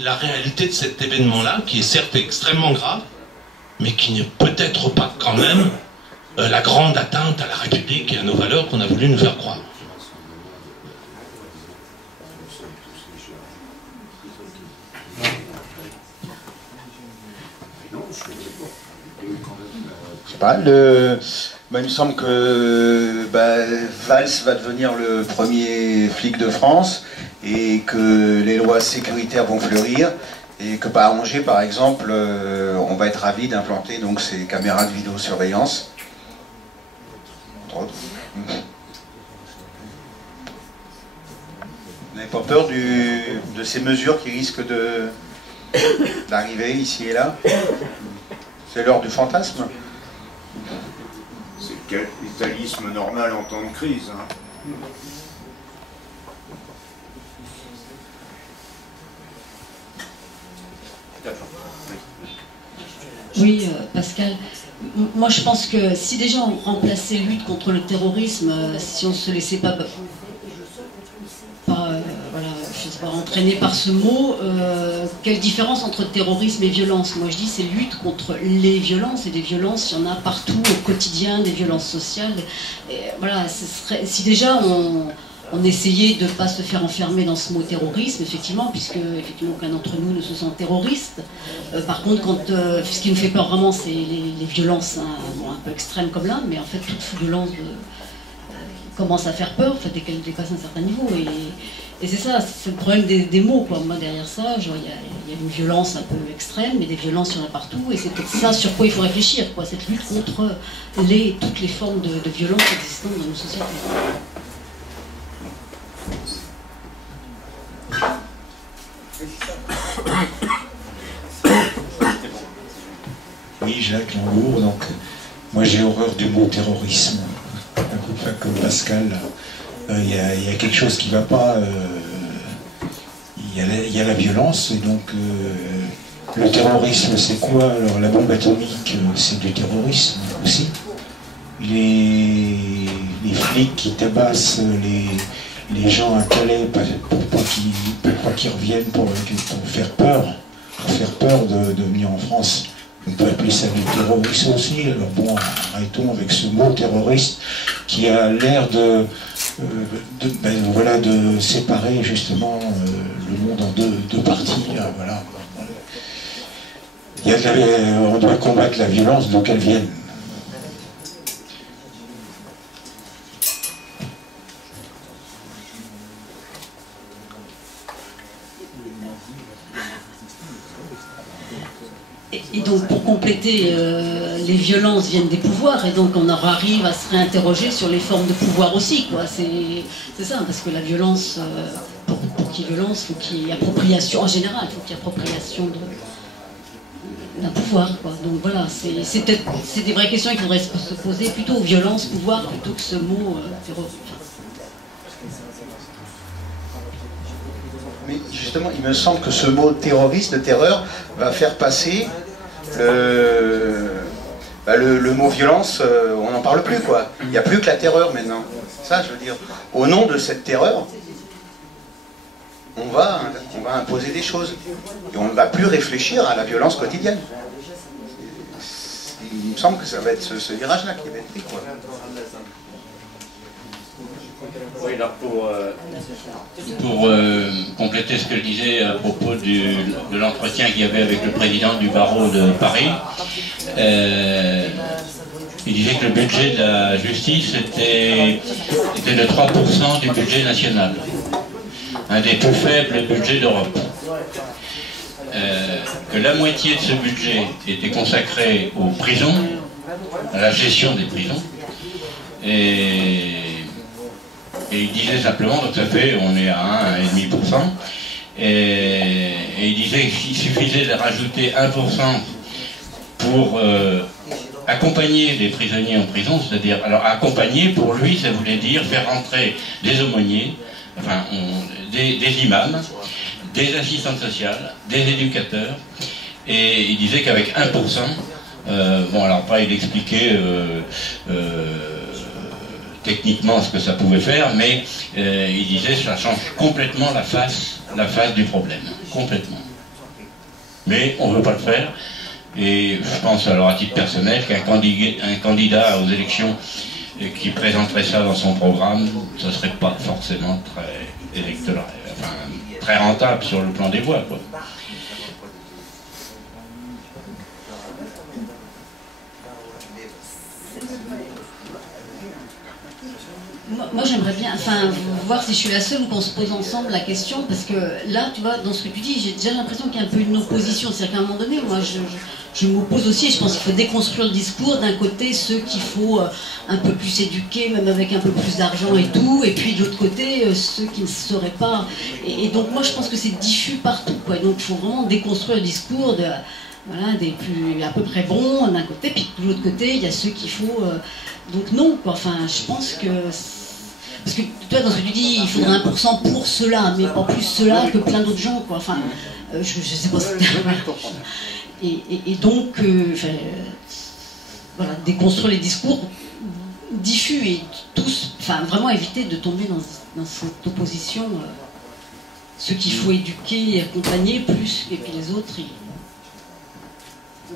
la réalité de cet événement-là, qui est certes extrêmement grave, mais qui n'est peut-être pas quand même la grande atteinte à la République et à nos valeurs qu'on a voulu nous faire croire. Je sais pas, il me semble que Valls va devenir le premier flic de France et que les lois sécuritaires vont fleurir et que à Angers, par exemple, on va être ravis d'implanter donc ces caméras de vidéosurveillance. Entre autres. Vous n'avez pas peur de ces mesures qui risquent d'arriver ici et là? C'est l'heure du fantasme. C'est le capitalisme normal en temps de crise. Hein. Oui, Pascal. Moi, je pense que si déjà on remplaçait lutte contre le terrorisme, si on ne se laissait pas voilà, je sais pas, entraîné par ce mot, quelle différence entre terrorisme et violence? Moi, je dis c'est lutte contre les violences, et des violences, il y en a partout au quotidien, des violences sociales. Et voilà, si déjà on essayait de ne pas se faire enfermer dans ce mot terrorisme, effectivement, puisque effectivement aucun d'entre nous ne se sent terroriste. Par contre, ce qui nous fait peur vraiment, c'est les violences un peu extrêmes comme là, mais en fait toute violence commence à faire peur, en fait, dès qu'elle dépasse un certain niveau. Et c'est ça, c'est le problème des mots, quoi. Moi, derrière ça, il y a une violence un peu extrême, mais des violences, il y en a partout, et c'est peut-être ça sur quoi il faut réfléchir, quoi, cette lutte contre toutes les formes de violence existantes dans nos sociétés. Oui, Jacques Lambourg, donc moi j'ai horreur du mot terrorisme. Un peu comme Pascal, il y a quelque chose qui ne va pas. Il y a la violence, et donc le terrorisme c'est quoi? Alors la bombe atomique c'est du terrorisme aussi. Les flics qui tabassent les gens à Calais pour pas qu'ils reviennent pour faire peur de venir en France. On peut appeler ça du terrorisme aussi. Alors bon, arrêtons avec ce mot terroriste qui a l'air de séparer justement le monde en deux parties. Voilà. On doit combattre la violence d'où qu'elle vienne. Et donc pour compléter, les violences viennent des pouvoirs, et donc on arrive à se réinterroger sur les formes de pouvoir aussi, quoi. C'est ça, parce que la violence, pour qu'il y ait violence, il faut qu'il y ait appropriation, en général, il faut qu'il y ait appropriation d'un pouvoir, quoi. Donc voilà, c'est des vraies questions qu'il faudrait se poser, plutôt violence, pouvoir, plutôt que ce mot terrorisme. Mais justement, il me semble que ce mot terroriste, de terreur, va faire passer le mot violence, on n'en parle plus, quoi. Il n'y a plus que la terreur maintenant. Ça, je veux dire, au nom de cette terreur, on va imposer des choses. Et on ne va plus réfléchir à la violence quotidienne. Il me semble que ça va être ce virage-là qui va être pris, quoi. Oui, alors pour compléter ce que je disais à propos de l'entretien qu'il y avait avec le président du barreau de Paris, il disait que le budget de la justice était de 3% du budget national. un des plus faibles budgets d'Europe. Que la moitié de ce budget était consacrée aux prisons, à la gestion des prisons, et il disait simplement, donc ça fait, on est à 1,5%, et il disait qu'il suffisait de rajouter 1% pour accompagner les prisonniers en prison, c'est-à-dire, alors accompagner pour lui, ça voulait dire faire rentrer des aumôniers, enfin des imams, des assistantes sociales, des éducateurs, et il disait qu'avec 1%, bon alors pas il expliquait techniquement ce que ça pouvait faire, mais il disait que ça change complètement la face du problème, complètement. Mais on ne veut pas le faire, et je pense alors à titre personnel qu'un candidat aux élections qui présenterait ça dans son programme, ce ne serait pas forcément très électoral, enfin très rentable sur le plan des voix, quoi. Moi j'aimerais bien, enfin, voir si je suis la seule ou qu'on se pose ensemble la question, parce que là, tu vois, dans ce que tu dis, j'ai déjà l'impression qu'il y a un peu une opposition. C'est-à-dire qu'à un moment donné, moi, je m'oppose aussi, et je pense qu'il faut déconstruire le discours. D'un côté, ceux qu'il faut un peu plus éduquer, même avec un peu plus d'argent et tout, et puis de l'autre côté, ceux qui ne seraient pas. Et donc moi, je pense que c'est diffus partout, quoi. Donc il faut vraiment déconstruire le discours de, voilà, des plus à peu près bons d'un côté, puis de l'autre côté, il y a ceux qu'il faut... donc non, quoi. Enfin, je pense que... Parce que toi, dans ce que tu dis, il faudrait 1% pour cela, mais pas plus cela que plein d'autres gens, quoi. Enfin, je sais pas si... Et donc, voilà, déconstruire les discours diffus et tous, enfin, vraiment éviter de tomber dans cette opposition. Ceux qu'il faut éduquer et accompagner, plus, et puis les autres, ils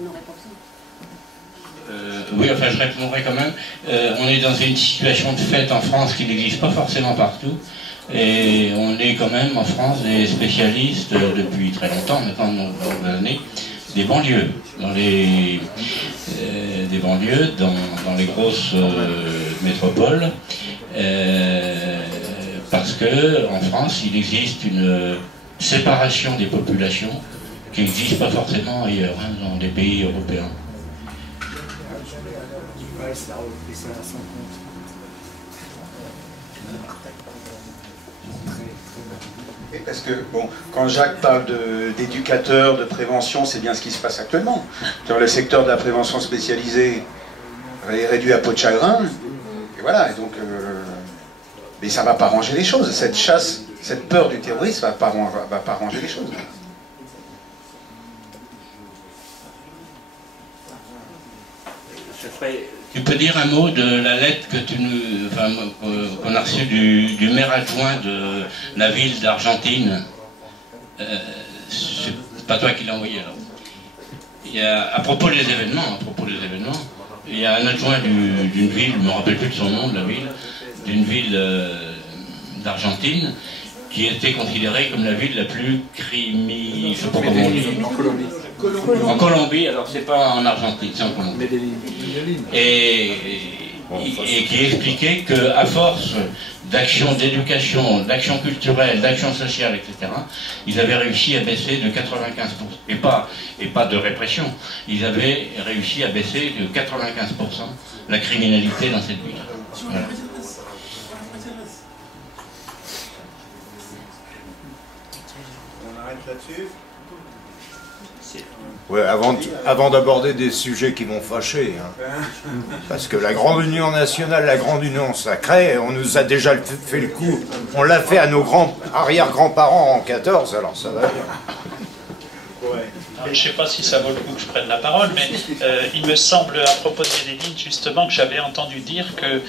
n'auraient pas besoin. Oui, enfin je répondrai quand même. On est dans une situation de fait en France qui n'existe pas forcément partout. Et on est quand même en France des spécialistes depuis très longtemps, maintenant dans les années, des banlieues. Des banlieues dans les grosses métropoles. Parce que en France, il existe une séparation des populations qui n'existe pas forcément ailleurs, hein, dans des pays européens. Et parce que, bon, quand Jacques parle d'éducateurs, de prévention, c'est bien ce qui se passe actuellement. Dans le secteur de la prévention spécialisée est réduit à peau de chagrin, et voilà, et donc, mais ça ne va pas ranger les choses. Cette chasse, cette peur du terrorisme va pas ranger les choses. Tu peux dire un mot de la lettre que qu'on a reçue du maire adjoint de la ville d'Argentine. C'est pas toi qui l'as envoyé alors. Il y a, à propos des événements, il y a un adjoint d'une ville, je ne me rappelle plus de son nom, de la ville, d'une ville d'Argentine, qui était considérée comme la ville la plus je sais pas comment on dit. En Colombie, alors c'est pas en Argentine, c'est en Colombie. Et qui expliquait qu'à force d'action d'éducation, d'action culturelle, d'action sociale, etc., ils avaient réussi à baisser de 95%. Et pas de répression. Ils avaient réussi à baisser de 95% la criminalité dans cette ville. Voilà. On arrête là-dessus. Ouais, avant d'aborder des sujets qui vont fâcher, hein. Parce que la grande union nationale, la grande union sacrée, on nous a déjà fait le coup, on l'a fait à nos arrière-grands-parents en 14, alors ça va bien. Je ne sais pas si ça vaut le coup que je prenne la parole, mais il me semble, à propos des lignes, justement, que j'avais entendu dire que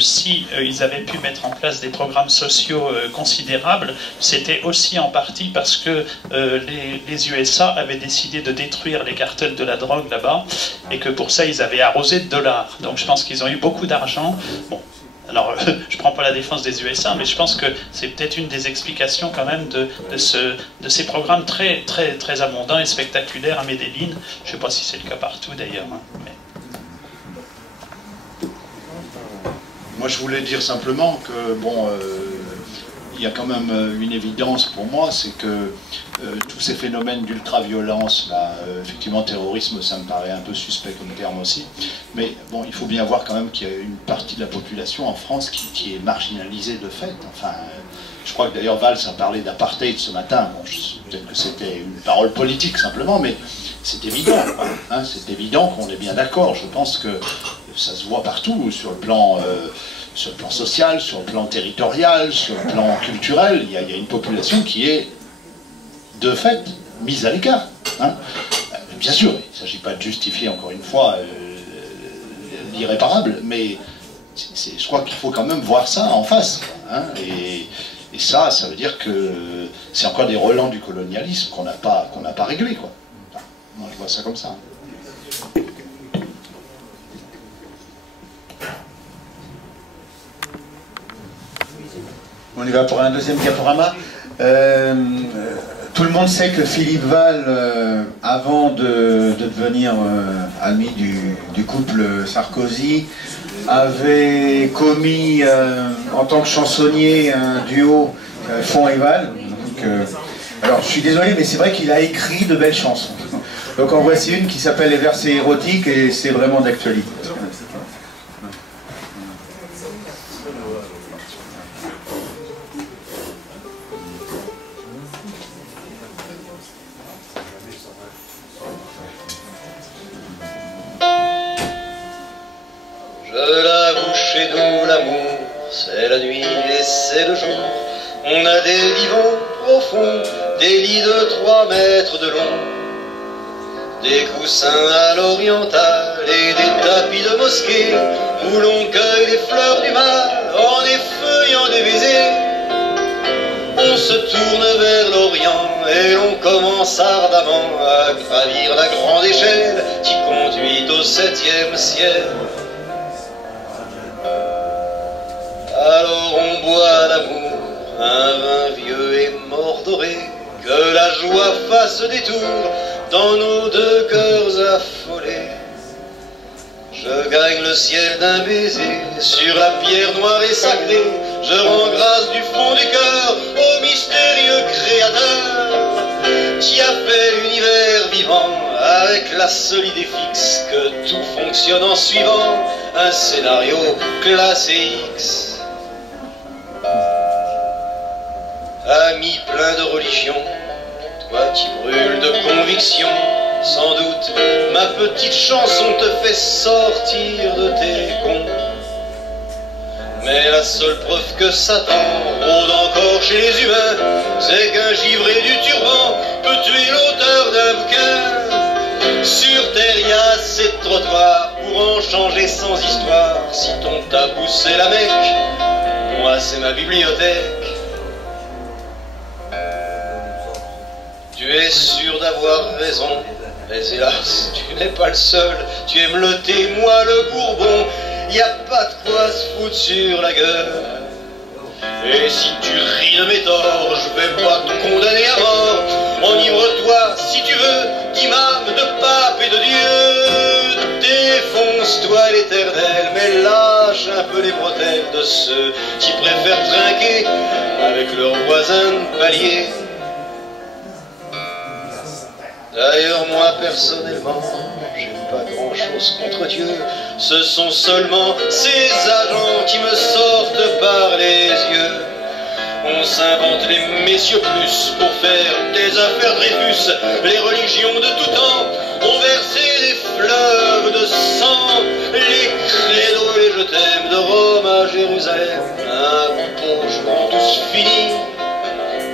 si ils avaient pu mettre en place des programmes sociaux considérables, c'était aussi en partie parce que les USA avaient décidé de détruire les cartels de la drogue là-bas, et que pour ça, ils avaient arrosé de dollars. Donc je pense qu'ils ont eu beaucoup d'argent. Bon. Alors, je ne prends pas la défense des USA, mais je pense que c'est peut-être une des explications quand même de ces programmes très, très, très abondants et spectaculaires à Medellín. Je ne sais pas si c'est le cas partout d'ailleurs. Hein, mais... Moi, je voulais dire simplement que, bon, il y a quand même une évidence pour moi, c'est que tous ces phénomènes d'ultra-violence, effectivement terrorisme, ça me paraît un peu suspect comme terme aussi, mais bon, il faut bien voir quand même qu'il y a une partie de la population en France qui est marginalisée de fait. Enfin, je crois que d'ailleurs Valls a parlé d'apartheid ce matin. Bon, peut-être que c'était une parole politique simplement, mais c'est évident. Hein, c'est évident qu'on est bien d'accord. Je pense que ça se voit partout, sur le plan social, sur le plan territorial, sur le plan culturel. Il y a une population qui est, de fait, mise à l'écart. Hein. Bien sûr, il ne s'agit pas de justifier, encore une fois, l'irréparable, mais je crois qu'il faut quand même voir ça en face. Hein, et ça veut dire que c'est encore des relents du colonialisme qu'on n'a pas réglé, quoi. Enfin, moi, je vois ça comme ça. On y va pour un deuxième diaporama. Tout le monde sait que Philippe Val, avant de devenir ami du couple Sarkozy, avait commis en tant que chansonnier un duo Fon et Val. Donc, alors je suis désolé, mais c'est vrai qu'il a écrit de belles chansons. Donc en voici une qui s'appelle Les versets érotiques et c'est vraiment d'actualité. Je l'avoue, chez nous l'amour, c'est la nuit et c'est le jour. On a des vivants profonds, des lits de 3 mètres de long, des coussins à l'oriental et des tapis de mosquée, où l'on cueille les fleurs du mal en effeuillant des baisers. On se tourne vers l'Orient et l'on commence ardemment à gravir la grande échelle qui conduit au 7e ciel. Alors on boit l'amour, un vin vieux et mordoré, que la joie fasse détour dans nos 2 cœurs affolés. Je gagne le ciel d'un baiser sur la pierre noire et sacrée. Je rends grâce du fond du cœur au mystérieux créateur qui a fait l'univers vivant avec la solide et fixe que tout fonctionne en suivant un scénario classé X. Ami plein de religion, toi qui brûles de conviction, sans doute ma petite chanson te fait sortir de tes gonds. Mais la seule preuve que Satan rôde encore chez les humains, c'est qu'un givré du turban peut tuer l'auteur d'un bouquin. Sur terre y a assez de trottoirs pour en changer sans histoire. Si ton tabou c'est la Mecque, moi c'est ma bibliothèque. Tu es sûr d'avoir raison, mais hélas, tu n'es pas le seul. Tu aimes le thé, moi le bourbon, y a pas de quoi se foutre sur la gueule. Et si tu ris de mes torts, je vais pas te condamner à mort. Enivre-toi si tu veux d'imam, de pape et de Dieu. Défonce-toi l'éternel, mais lâche un peu les bretelles de ceux qui préfèrent trinquer avec leurs voisins de palier. D'ailleurs, moi, personnellement, j'ai pas grand-chose contre Dieu. Ce sont seulement ces agents qui me sortent par les yeux. On s'invente les messieurs plus pour faire des affaires Dreyfus. Les religions de tout temps ont versé des fleuves de sang. Les credos et les je t'aime de Rome à Jérusalem, un beau jour tous finis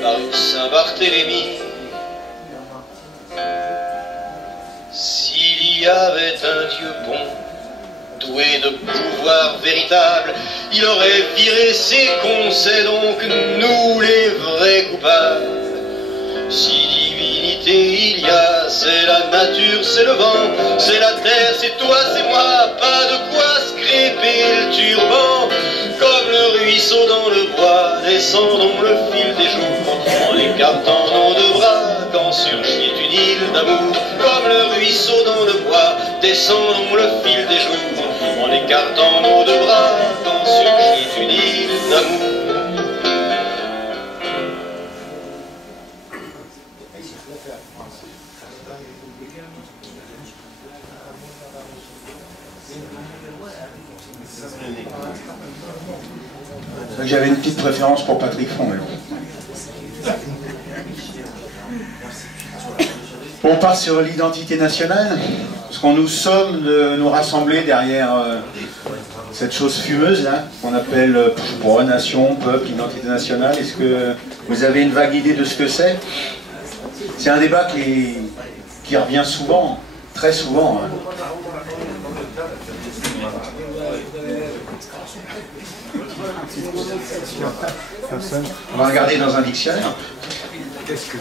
par une Saint-Barthélemy. S'il y avait un Dieu bon, doué de pouvoir véritable, il aurait viré ses cons, c'est donc nous les vrais coupables. Si divinité il y a, c'est la nature, c'est le vent, c'est la terre, c'est toi, c'est moi, pas de quoi se crêper le turban. Comme le ruisseau dans le bois, descendons le fil des jours, en écartant nos 2 bras, quand surgit une île d'amour. Comme le ruisseau dans le bois, descendons le fil des jours, en écartant nos 2 bras, quand surgit une île d'amour. j'avais une petite préférence pour Patrick Font. On part sur l'identité nationale, parce qu'on nous sommes de nous rassembler derrière cette chose fumeuse là, qu'on appelle nation, peuple, identité nationale. Est-ce que vous avez une vague idée de ce que c'est? C'est un débat qui revient souvent, très souvent. Hein. On va regarder dans un dictionnaire. Qu'est-ce que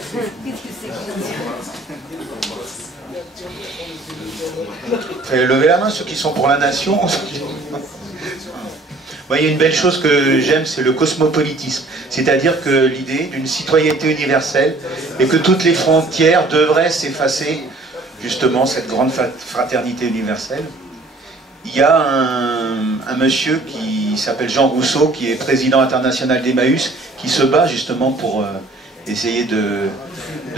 c'est? Levez la main ceux qui sont pour la nation. Il y a une belle chose que j'aime, c'est le cosmopolitisme. C'est-à-dire que l'idée d'une citoyenneté universelle et que toutes les frontières devraient s'effacer, justement, cette grande fraternité universelle. Il y a un monsieur qui s'appelle Jean Rousseau, qui est président international d'Emmaüs, qui se bat justement pour essayer de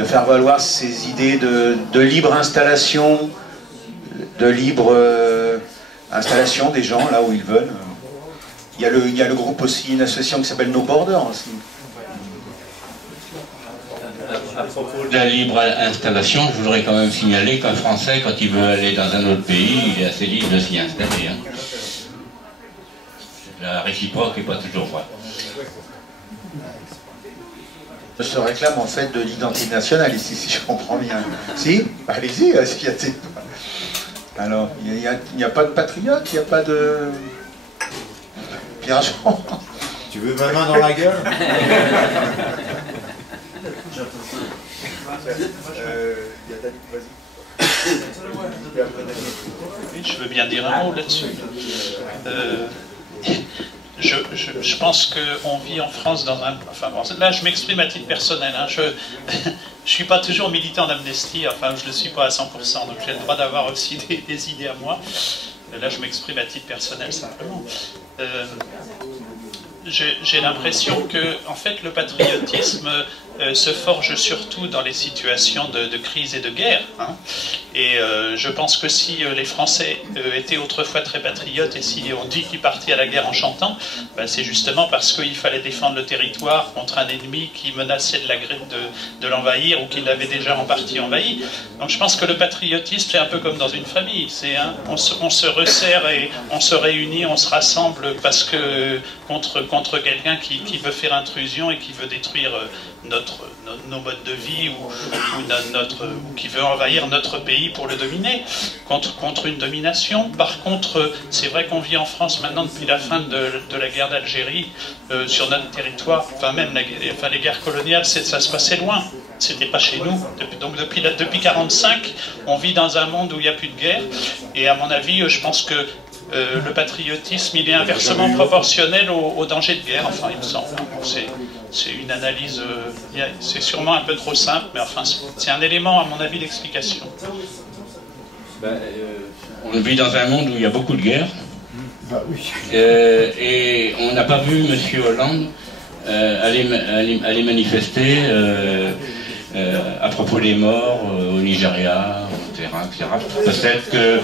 faire valoir ces idées de libre installation, installation des gens là où ils veulent. Il y a le groupe aussi, une association qui s'appelle No Borders aussi. À propos de la libre installation, je voudrais quand même signaler qu'un Français, quand il veut aller dans un autre pays, il est assez libre de s'y installer. Hein. La réciproque n'est pas toujours vraie. Je se réclame en fait de l'identité nationale ici, si je comprends bien. Si? Allez-y, alors, il n'y a pas de patriote, il n'y a pas de... Pierre-Jean. Tu veux ma main dans la gueule? Oui, je veux bien dire un mot là-dessus. Je pense qu'on vit en France dans un... Enfin, bon, là, je m'exprime à titre personnel. Hein, je ne suis pas toujours militant d'Amnesty, enfin, je ne le suis pas à 100%, donc j'ai le droit d'avoir aussi des idées à moi. Là, je m'exprime à titre personnel, simplement. J'ai l'impression que, en fait, le patriotisme se forge surtout dans les situations de crise et de guerre. Hein. Et je pense que si les Français étaient autrefois très patriotes et si on dit qu'ils partaient à la guerre en chantant, ben c'est justement parce qu'il fallait défendre le territoire contre un ennemi qui menaçait de l'envahir ou qui l'avait déjà en partie envahi. Donc je pense que le patriotisme, c'est un peu comme dans une famille. On se resserre et on se réunit, on se rassemble parce que contre quelqu'un qui veut faire intrusion et qui veut détruire nos modes de vie ou qui veut envahir notre pays pour le dominer, contre une domination. Par contre, c'est vrai qu'on vit en France maintenant depuis la fin de la guerre d'Algérie sur notre territoire, enfin même les guerres coloniales, ça se passait loin, c'était pas chez nous. Donc depuis 1945, on vit dans un monde où il n'y a plus de guerre, et à mon avis, je pense que le patriotisme, il est inversement proportionnel au danger de guerre, enfin il me semble. C'est une analyse, c'est sûrement un peu trop simple, mais enfin c'est un élément, à mon avis, d'explication. On vit dans un monde où il y a beaucoup de guerres, et on n'a pas vu M. Hollande aller manifester à propos des morts au Nigeria, etc. Peut-être que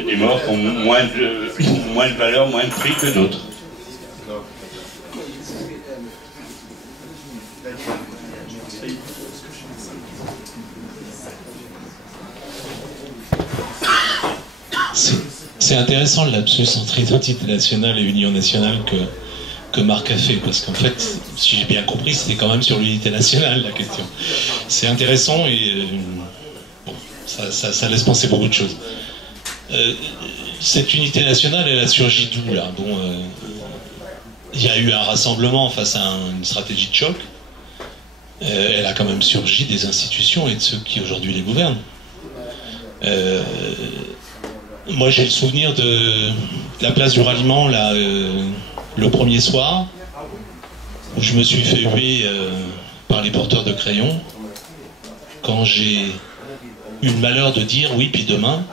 les morts ont moins de valeur, moins de prix que d'autres. C'est intéressant le lapsus entre identité nationale et union nationale que Marc a fait, parce qu'en fait, si j'ai bien compris, c'était quand même sur l'unité nationale la question. C'est intéressant et bon, ça laisse penser beaucoup de choses. Cette unité nationale, elle a surgi d'où là? Bon, il y a eu un rassemblement face à une stratégie de choc. Elle a quand même surgi des institutions et de ceux qui aujourd'hui les gouvernent. Moi, j'ai le souvenir de la place du ralliement là, le premier soir, où je me suis fait huer par les porteurs de crayons, quand j'ai eu le malheur de dire oui, puis demain,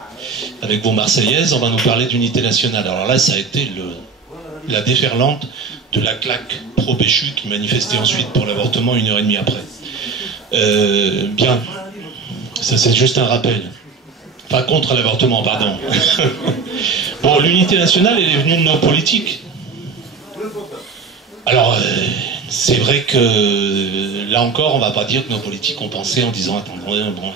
avec vos Marseillaises, on va nous parler d'unité nationale. Alors là, ça a été la déferlante de la claque pro-Béchu qui manifestait ensuite pour l'avortement 1h30 après. Bien, ça c'est juste un rappel. Enfin, contre l'avortement, pardon. Bon, l'unité nationale, elle est venue de nos politiques. Alors, c'est vrai que, là encore, on va pas dire que nos politiques ont pensé en disant, attendez, bon,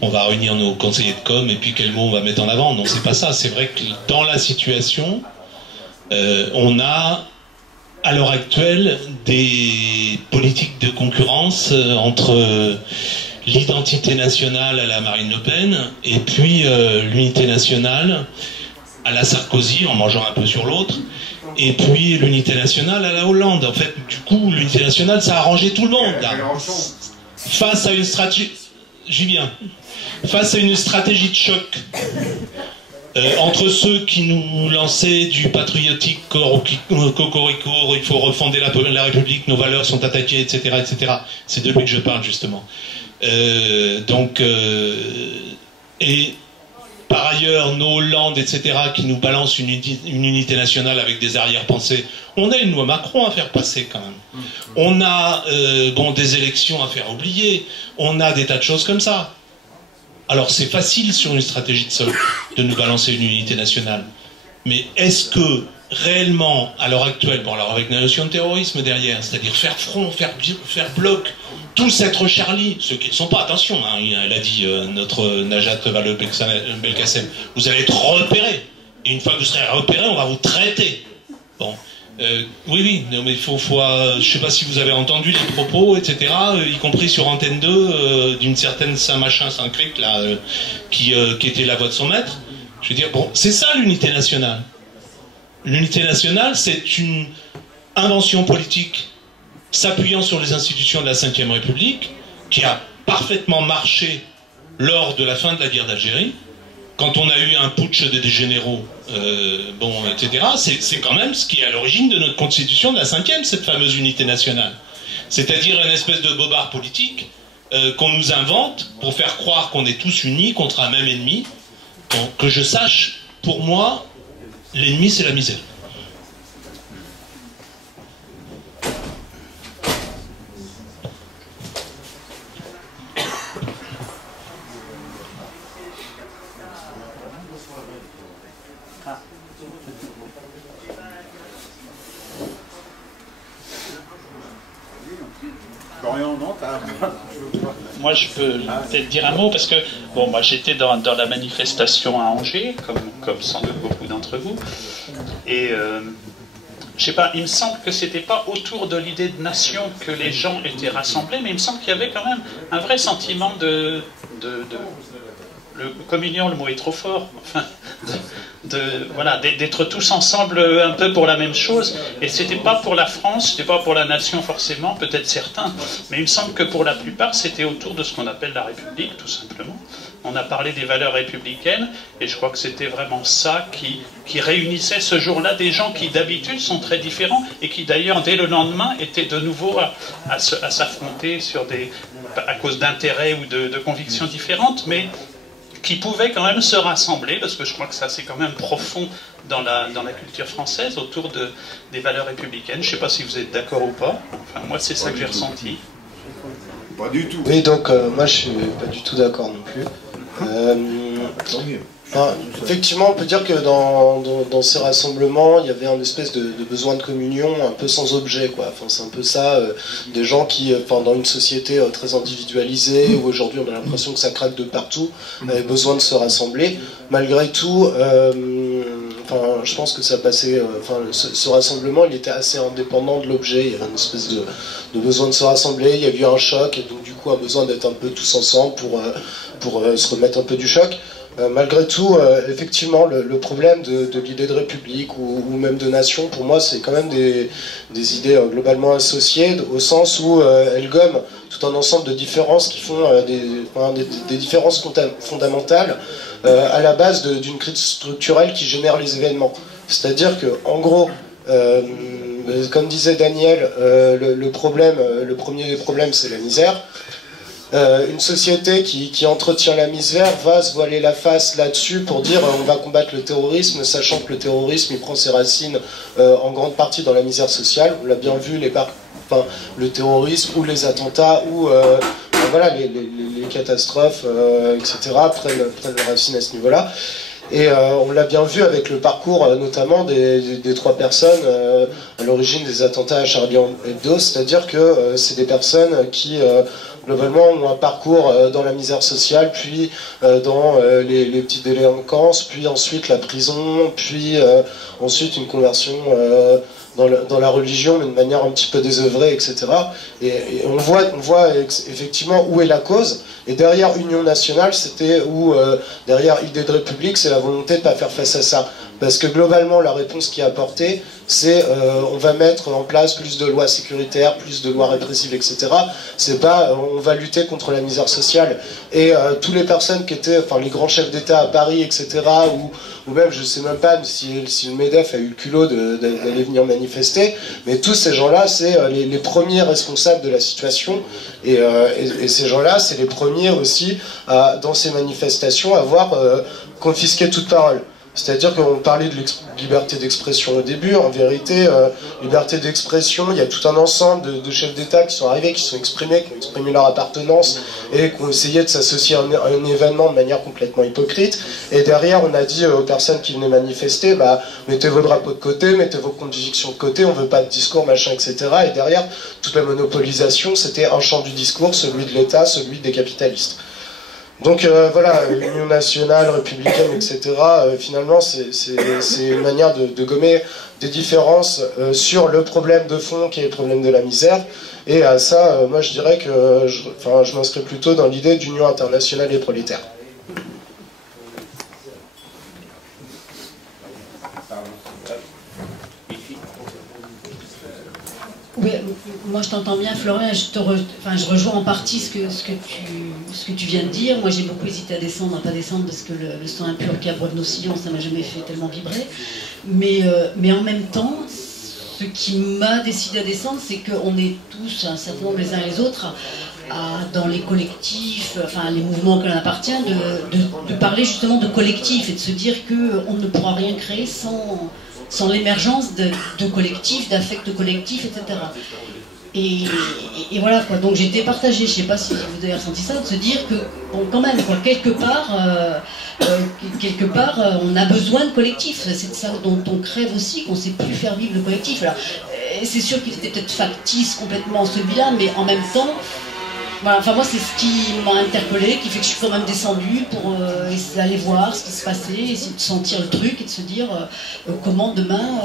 on va réunir nos conseillers de com, et puis quel mot on va mettre en avant. Non, c'est pas ça. C'est vrai que dans la situation, on a, à l'heure actuelle, des politiques de concurrence entre l'identité nationale à la Marine Le Pen, et puis l'unité nationale à la Sarkozy, en mangeant un peu sur l'autre, et puis l'unité nationale à la Hollande. En fait, du coup, l'unité nationale, ça a arrangé tout le monde, là. Face à une stratégie... J'y viens. Face à une stratégie de choc, entre ceux qui nous lançaient du patriotique cocorico, il faut refonder la République, nos valeurs sont attaquées, etc., etc. C'est de lui que je parle, justement. Et par ailleurs, nos Hollande, etc., qui nous balancent une unité nationale avec des arrière-pensées. On a une loi Macron à faire passer, quand même. On a des élections à faire oublier. On a des tas de choses comme ça. Alors, c'est facile sur une stratégie de sol de nous balancer une unité nationale. Mais est-ce que, réellement, à l'heure actuelle, bon, alors avec la notion de terrorisme derrière, c'est-à-dire faire front, faire bloc, tous être Charlie, ceux qui ne sont pas, attention, hein, elle a dit notre Najat Vallaud-Belkacem, vous allez être repérés. Et une fois que vous serez repérés, on va vous traiter. Bon. Oui, non, mais il faut je ne sais pas si vous avez entendu les propos, etc., y compris sur Antenne 2, d'une certaine Saint-Machin-Saint-Cric, là, qui était la voix de son maître. Je veux dire, bon, c'est ça l'unité nationale. L'unité nationale, c'est une invention politique s'appuyant sur les institutions de la Ve République, qui a parfaitement marché lors de la fin de la guerre d'Algérie, quand on a eu un putsch des généraux, etc. C'est quand même ce qui est à l'origine de notre constitution de la 5e, cette fameuse unité nationale. C'est-à-dire une espèce de bobard politique qu'on nous invente pour faire croire qu'on est tous unis contre un même ennemi. Bon, que je sache, pour moi, l'ennemi c'est la misère. Moi, je peux peut-être dire un mot, parce que bon, moi j'étais dans la manifestation à Angers, comme sans doute beaucoup d'entre vous, et je sais pas, il me semble que c'était pas autour de l'idée de nation que les gens étaient rassemblés, mais il me semble qu'il y avait quand même un vrai sentiment communion, le mot est trop fort, enfin, voilà, d'être tous ensemble un peu pour la même chose, et c'était pas pour la France, c'était pas pour la nation forcément, peut-être certains, mais il me semble que pour la plupart c'était autour de ce qu'on appelle la République, tout simplement. On a parlé des valeurs républicaines, et je crois que c'était vraiment ça qui réunissait ce jour-là des gens qui d'habitude sont très différents, et qui d'ailleurs dès le lendemain étaient de nouveau à s'affronter à cause d'intérêts ou de convictions différentes, mais qui pouvaient quand même se rassembler, parce que je crois que ça c'est quand même profond dans la culture française, autour des valeurs républicaines. Je ne sais pas si vous êtes d'accord ou pas, enfin moi c'est ça que j'ai ressenti. Pas du tout. Oui, donc moi je suis pas du tout d'accord non plus. Enfin, effectivement, on peut dire que dans ces rassemblements, il y avait un espèce de besoin de communion un peu sans objet, quoi. Enfin, c'est un peu ça, des gens qui, dans une société très individualisée, où aujourd'hui on a l'impression que ça craque de partout, avaient besoin de se rassembler. Malgré tout, je pense que ça passait, ce rassemblement, il était assez indépendant de l'objet. Il y avait une espèce de besoin de se rassembler, il y a eu un choc, et donc du coup un besoin d'être un peu tous ensemble pour se remettre un peu du choc. Malgré tout, effectivement, le problème de l'idée de république ou même de nation, pour moi, c'est quand même des idées globalement associées, au sens où elles gomment tout un ensemble de différences qui font des différences fondamentales à la base d'une crise structurelle qui génère les événements. C'est-à-dire que, en gros, comme disait Daniel, le premier des problèmes, c'est la misère. Une société qui entretient la misère va se voiler la face là-dessus pour dire on va combattre le terrorisme, sachant que le terrorisme il prend ses racines en grande partie dans la misère sociale. On l'a bien vu, le terrorisme ou les attentats ou voilà, les catastrophes, etc. prennent racines à ce niveau-là. Et on l'a bien vu avec le parcours notamment des 3 personnes à l'origine des attentats à Charlie Hebdo, c'est-à-dire que c'est des personnes qui globalement ont un parcours dans la misère sociale, puis dans les petites délinquances, puis ensuite la prison, puis ensuite une conversion dans la religion, mais de manière un petit peu désœuvrée, etc. Et on voit effectivement où est la cause. Et derrière Union nationale, c'était où, derrière Idée de République, c'est la volonté de ne pas faire face à ça. Parce que globalement, la réponse qui est apportée, c'est on va mettre en place plus de lois sécuritaires, plus de lois répressives, etc. C'est pas on va lutter contre la misère sociale. Et toutes les personnes qui étaient, enfin les grands chefs d'État à Paris, etc., ou même, je sais même pas si le MEDEF a eu le culot d'aller venir manifester, mais tous ces gens-là, c'est les premiers responsables de la situation. Et ces gens-là, c'est les premiers aussi, dans ces manifestations, à avoir confisqué toute parole. C'est-à-dire qu'on parlait de liberté d'expression au début, en vérité, liberté d'expression, il y a tout un ensemble de chefs d'État qui sont arrivés, qui sont exprimés, qui ont exprimé leur appartenance et qui ont essayé de s'associer à un événement de manière complètement hypocrite. Et derrière, on a dit aux personnes qui venaient manifester, bah, mettez vos drapeaux de côté, mettez vos convictions de côté, on veut pas de discours, machin, etc. Et derrière, toute la monopolisation, c'était un champ du discours, celui de l'État, celui des capitalistes. Donc voilà, Union nationale, républicaine, etc., finalement c'est une manière de gommer des différences sur le problème de fond qui est le problème de la misère. Et à ça, moi je dirais que je m'inscris plutôt dans l'idée d'union internationale et prolétaire. Oui, moi je t'entends bien, Florian, je rejoins en partie ce que tu viens de dire. Moi j'ai beaucoup hésité à descendre, à pas descendre, parce que le sang impur qui abreuve nos sillons, ça m'a jamais fait tellement vibrer. Mais en même temps, ce qui m'a décidé à descendre, c'est qu'on est tous, un certain nombre les uns et les autres, dans les collectifs, enfin les mouvements auxquels on appartient, de parler justement de collectif et de se dire qu'on ne pourra rien créer sans l'émergence de collectifs, d'affects collectifs, etc. Et voilà quoi, donc j'étais partagée, je ne sais pas si vous avez ressenti ça, de se dire que, bon quand même, quoi, quelque part, on a besoin de collectifs, c'est de ça dont on crève aussi, qu'on ne sait plus faire vivre le collectif. Alors, c'est sûr qu'il était peut-être factice complètement celui-là, mais en même temps, voilà, enfin moi c'est ce qui m'a interpellée, qui fait que je suis quand même descendue pour essayer d'aller voir ce qui se passait, essayer de sentir le truc et de se dire comment demain,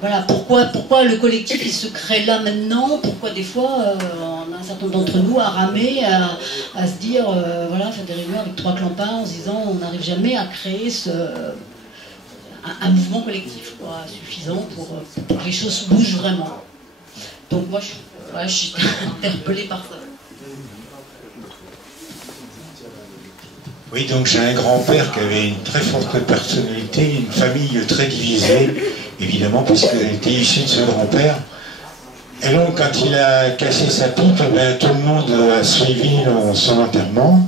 voilà, pourquoi le collectif il se crée là maintenant, pourquoi des fois on a un certain nombre d'entre nous à ramer, à se dire, voilà, faire des réunions avec 3 clampins en se disant on n'arrive jamais à créer un mouvement collectif quoi, suffisant pour que les choses bougent vraiment. Donc moi je suis interpellée par ça. Oui, donc j'ai un grand-père qui avait une très forte personnalité, une famille très divisée, évidemment, puisqu'elle était issue de ce grand-père. Et donc, quand il a cassé sa pipe, ben, tout le monde a suivi son enterrement.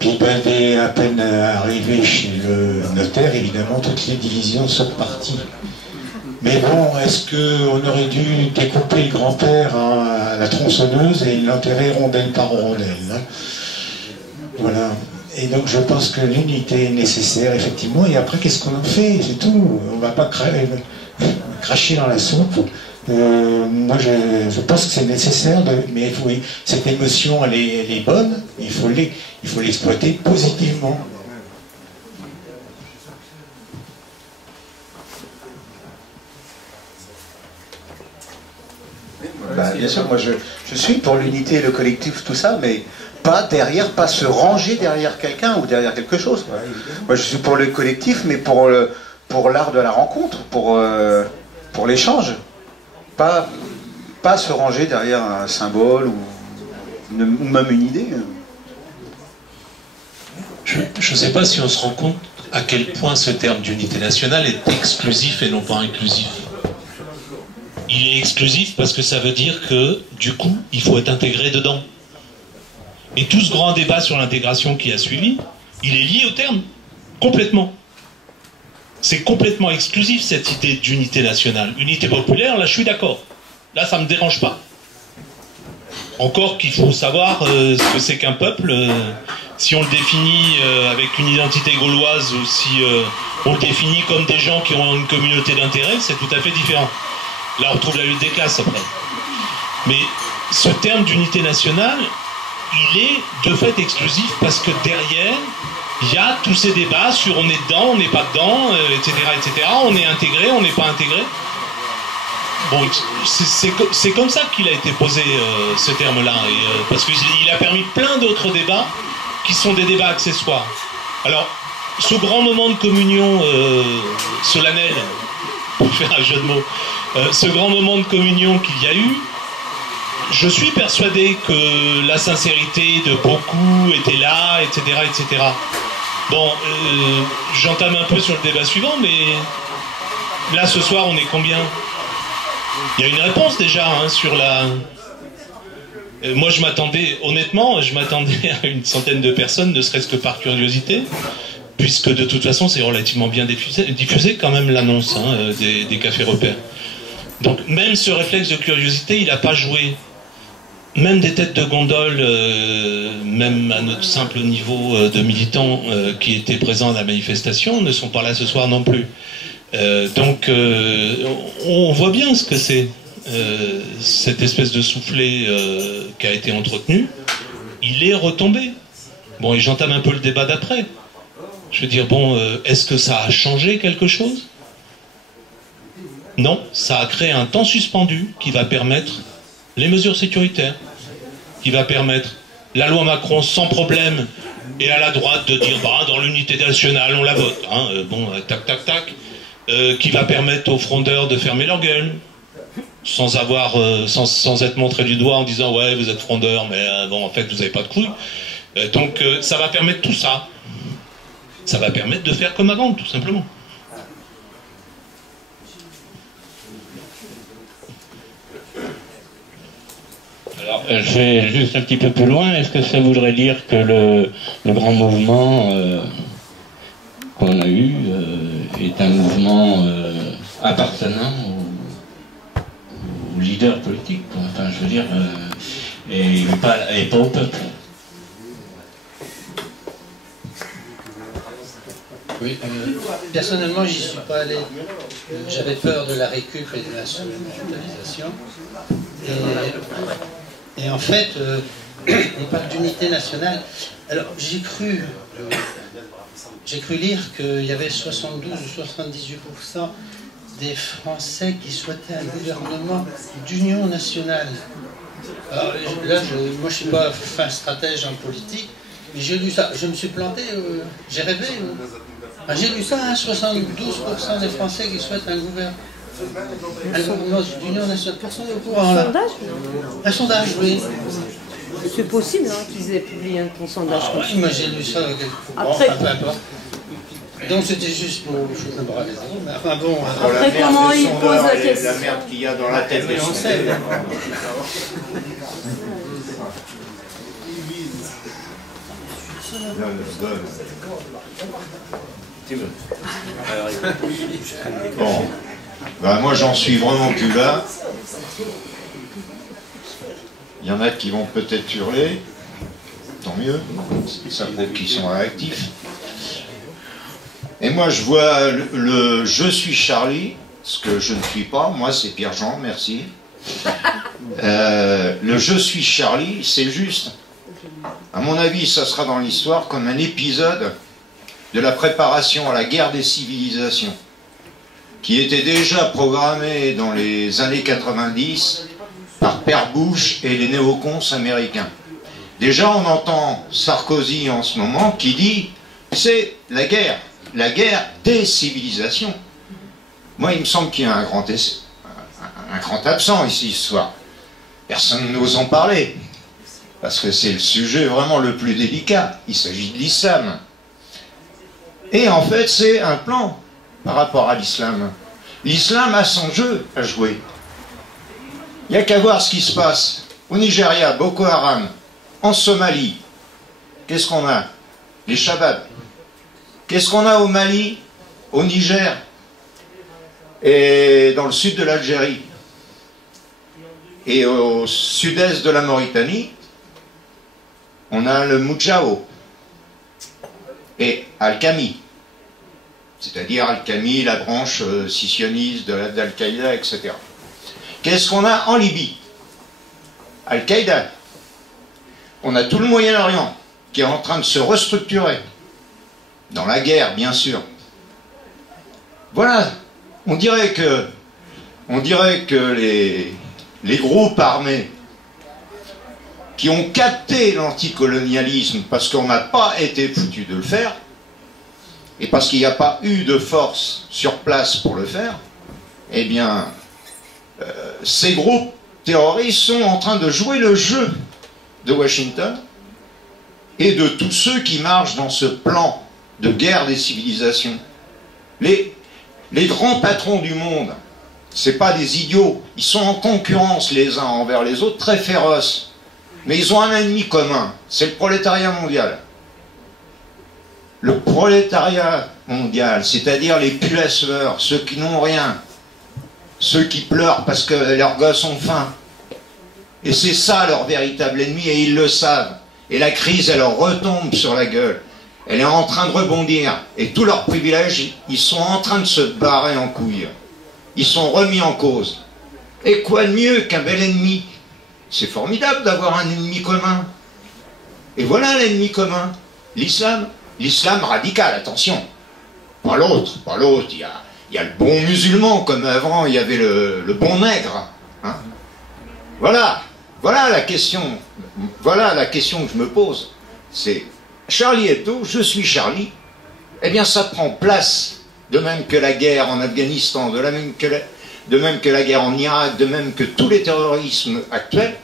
Puis, ben, dès à peine arrivé chez le notaire, évidemment, toutes les divisions sont parties. Mais bon, est-ce qu'on aurait dû découper le grand-père à la tronçonneuse et l'enterrer rondelle par rondelle, hein? Voilà. Et donc je pense que l'unité est nécessaire, effectivement, et après qu'est-ce qu'on en fait? C'est tout. On ne va pas cracher dans la soupe. Moi je pense que c'est nécessaire, mais oui, cette émotion elle est bonne, il faut l'exploiter positivement. Bah, bien sûr, moi je suis pour l'unité, le collectif, tout ça, mais pas se ranger derrière quelqu'un ou derrière quelque chose. Moi je suis pour le collectif, mais pour l'art de la rencontre, pour l'échange. Pas se ranger derrière un symbole ou même une idée. Je ne sais pas si on se rend compte à quel point ce terme d'unité nationale est exclusif et non pas inclusif. Il est exclusif parce que ça veut dire que, du coup, il faut être intégré dedans. Et tout ce grand débat sur l'intégration qui a suivi, il est lié au terme, complètement. C'est complètement exclusif cette idée d'unité nationale. Unité populaire, là je suis d'accord. Là ça ne me dérange pas. Encore qu'il faut savoir ce que c'est qu'un peuple, si on le définit avec une identité gauloise ou si on le définit comme des gens qui ont une communauté d'intérêt, c'est tout à fait différent. Là, on retrouve la lutte des classes après. Mais ce terme d'unité nationale, il est de fait exclusif parce que derrière, il y a tous ces débats sur on est dedans, on n'est pas dedans, etc., etc. On est intégré, on n'est pas intégré. Bon, c'est comme ça qu'il a été posé, ce terme-là, parce qu'il a permis plein d'autres débats qui sont des débats accessoires. Alors, ce grand moment de communion solennel, pour faire un jeu de mots, ce grand moment de communion qu'il y a eu, je suis persuadé que la sincérité de beaucoup était là, etc., etc. Bon, j'entame un peu sur le débat suivant, mais là, ce soir, on est combien ? Il y a une réponse déjà hein, sur la... moi je m'attendais, honnêtement, je m'attendais à une centaine de personnes, ne serait-ce que par curiosité, puisque de toute façon c'est relativement bien diffusé quand même l'annonce hein, des cafés repères. Donc même ce réflexe de curiosité, il n'a pas joué. Même des têtes de gondole, même à notre simple niveau de militants qui étaient présents à la manifestation, ne sont pas là ce soir non plus. Donc on voit bien ce que c'est, cette espèce de soufflet qui a été entretenu, il est retombé. Bon, et j'entame un peu le débat d'après. Je veux dire, bon, est-ce que ça a changé quelque chose? Non, ça a créé un temps suspendu qui va permettre les mesures sécuritaires, qui va permettre la loi Macron sans problème, et à la droite de dire, bah, dans l'unité nationale, on la vote. Hein, bon, tac, tac, tac. Qui va permettre aux frondeurs de fermer leur gueule, sans être montré du doigt en disant ouais vous êtes frondeurs mais bon en fait vous n'avez pas de couilles. Donc ça va permettre tout ça. Ça va permettre de faire comme avant tout simplement. Alors je vais juste un petit peu plus loin. Est-ce que ça voudrait dire que le grand mouvement qu'on a eu est un mouvement appartenant au leader politique, quoi. Enfin je veux dire, et pas au peuple. Oui, personnellement j'y suis pas allé, j'avais peur de la récup et de l'instrumentalisation, et en fait on parle d'unité nationale. Alors j'ai cru lire qu'il y avait 72 ou 78% des Français qui souhaitaient un gouvernement d'union nationale. Alors là, moi je ne suis pas fin stratège en politique, mais j'ai lu ça, je me suis planté, j'ai rêvé. J'ai lu ça, hein, 72% des Français qui souhaitent un gouvernement d'union nationale. Personne n'est au courant là. Un sondage? Un sondage, oui. C'est possible hein, qu'ils aient publié un sondage. Ah, oui, moi j'ai lu ça après, peu importe. Donc c'était juste pour foutre le bras des autres. Enfin bon. Après comment ils posent la question? La merde qu'il y a dans la tête des Français. Bon, ben moi j'en suis vraiment plus là. Il y en a qui vont peut-être hurler, tant mieux, ça prouve qu'ils sont réactifs. Et moi je vois le je suis Charlie, ce que je ne suis pas, moi c'est Pierre-Jean, merci. Le je suis Charlie, c'est juste. À mon avis, ça sera dans l'histoire comme un épisode de la préparation à la guerre des civilisations, qui était déjà programmée dans les années 90 par Père Bush et les néocons américains. Déjà, on entend Sarkozy en ce moment qui dit c'est la guerre des civilisations. Moi, il me semble qu'il y a un grand absent ici ce soir. Personne n'ose en parler, parce que c'est le sujet vraiment le plus délicat. Il s'agit de l'islam. Et en fait, c'est un plan par rapport à l'islam. L'islam a son jeu à jouer. Il n'y a qu'à voir ce qui se passe au Nigeria, Boko Haram, en Somalie. Qu'est-ce qu'on a? Les Shabaab. Qu'est-ce qu'on a au Mali, au Niger et dans le sud de l'Algérie? Et au sud-est de la Mauritanie, on a le Moudjao et Al-Khami. C'est-à-dire Al-Khami, la branche scissionniste d'Al-Qaïda, etc. Qu'est-ce qu'on a en Libye? Al-Qaïda. On a tout le Moyen-Orient qui est en train de se restructurer. Dans la guerre, bien sûr. Voilà. On dirait que les groupes armés qui ont capté l'anticolonialisme parce qu'on n'a pas été foutu de le faire, et parce qu'il n'y a pas eu de force sur place pour le faire, eh bien, ces groupes terroristes sont en train de jouer le jeu de Washington et de tous ceux qui marchent dans ce plan de guerre des civilisations. Les grands patrons du monde, c'est pas des idiots, ils sont en concurrence les uns envers les autres, très féroces, mais ils ont un ennemi commun, c'est le prolétariat mondial. Le prolétariat mondial, c'est-à-dire les pulasseurs, ceux qui n'ont rien, ceux qui pleurent parce que leurs gosses ont faim. Et c'est ça leur véritable ennemi, et ils le savent. Et la crise, elle leur retombe sur la gueule. Elle est en train de rebondir. Et tous leurs privilèges, ils sont en train de se barrer en couille. Ils sont remis en cause. Et quoi de mieux qu'un bel ennemi? C'est formidable d'avoir un ennemi commun. Et voilà l'ennemi commun, l'islam. L'islam radical, attention. Pas l'autre, pas l'autre. Il y a le bon musulman, comme avant il y avait le bon nègre. Hein? Voilà la question. Voilà la question que je me pose. C'est Charlie Hebdo, je suis Charlie. Eh bien, ça prend place, de même que la guerre en Afghanistan, de même que la guerre en Irak, de même que tous les terrorismes actuels,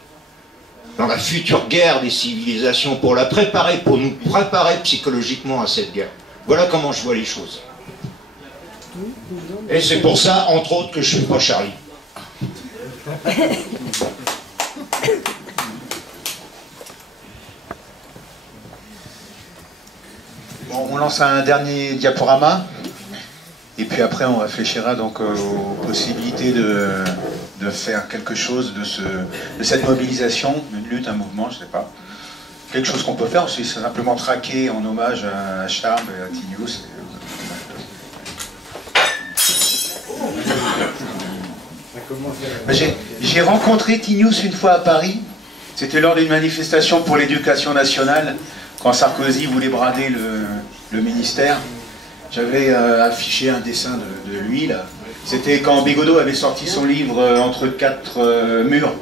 dans la future guerre des civilisations, pour la préparer, pour nous préparer psychologiquement à cette guerre. Voilà comment je vois les choses. Et c'est pour ça, entre autres, que je ne suis pas Charlie. Bon, on lance un dernier diaporama, et puis après on réfléchira donc aux possibilités de faire quelque chose de cette mobilisation, une lutte, un mouvement, je ne sais pas. Quelque chose qu'on peut faire, c'est simplement traquer en hommage à Charb et à Tinius. J'ai rencontré Tinius une fois à Paris, c'était lors d'une manifestation pour l'éducation nationale, quand Sarkozy voulait brader le ministère. J'avais affiché un dessin de lui, là. C'était quand Bégodeau avait sorti son livre Entre quatre murs.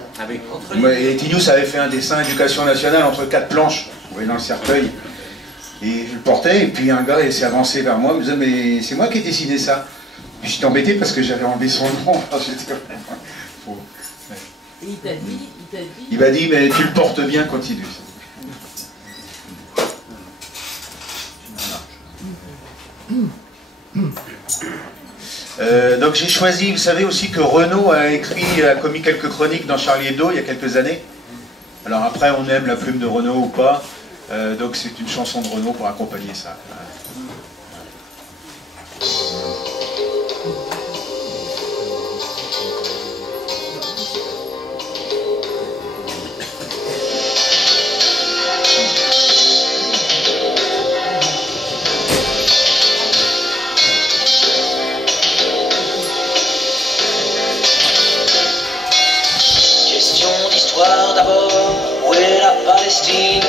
Et Tinius avait fait un dessin éducation nationale entre quatre planches, vous voyez, dans le cercueil. Et je le portais, et puis un gars s'est avancé vers moi, il me disait, mais c'est moi qui ai dessiné ça. Puis j'étais embêté parce que j'avais enlevé son nom. Il m'a dit, mais tu le portes bien, continue. Donc j'ai choisi, vous savez aussi que Renaud a commis quelques chroniques dans Charlie Hebdo il y a quelques années. Alors après on aime la plume de Renaud ou pas, donc c'est une chanson de Renaud pour accompagner ça. D'abord, où est la Palestine?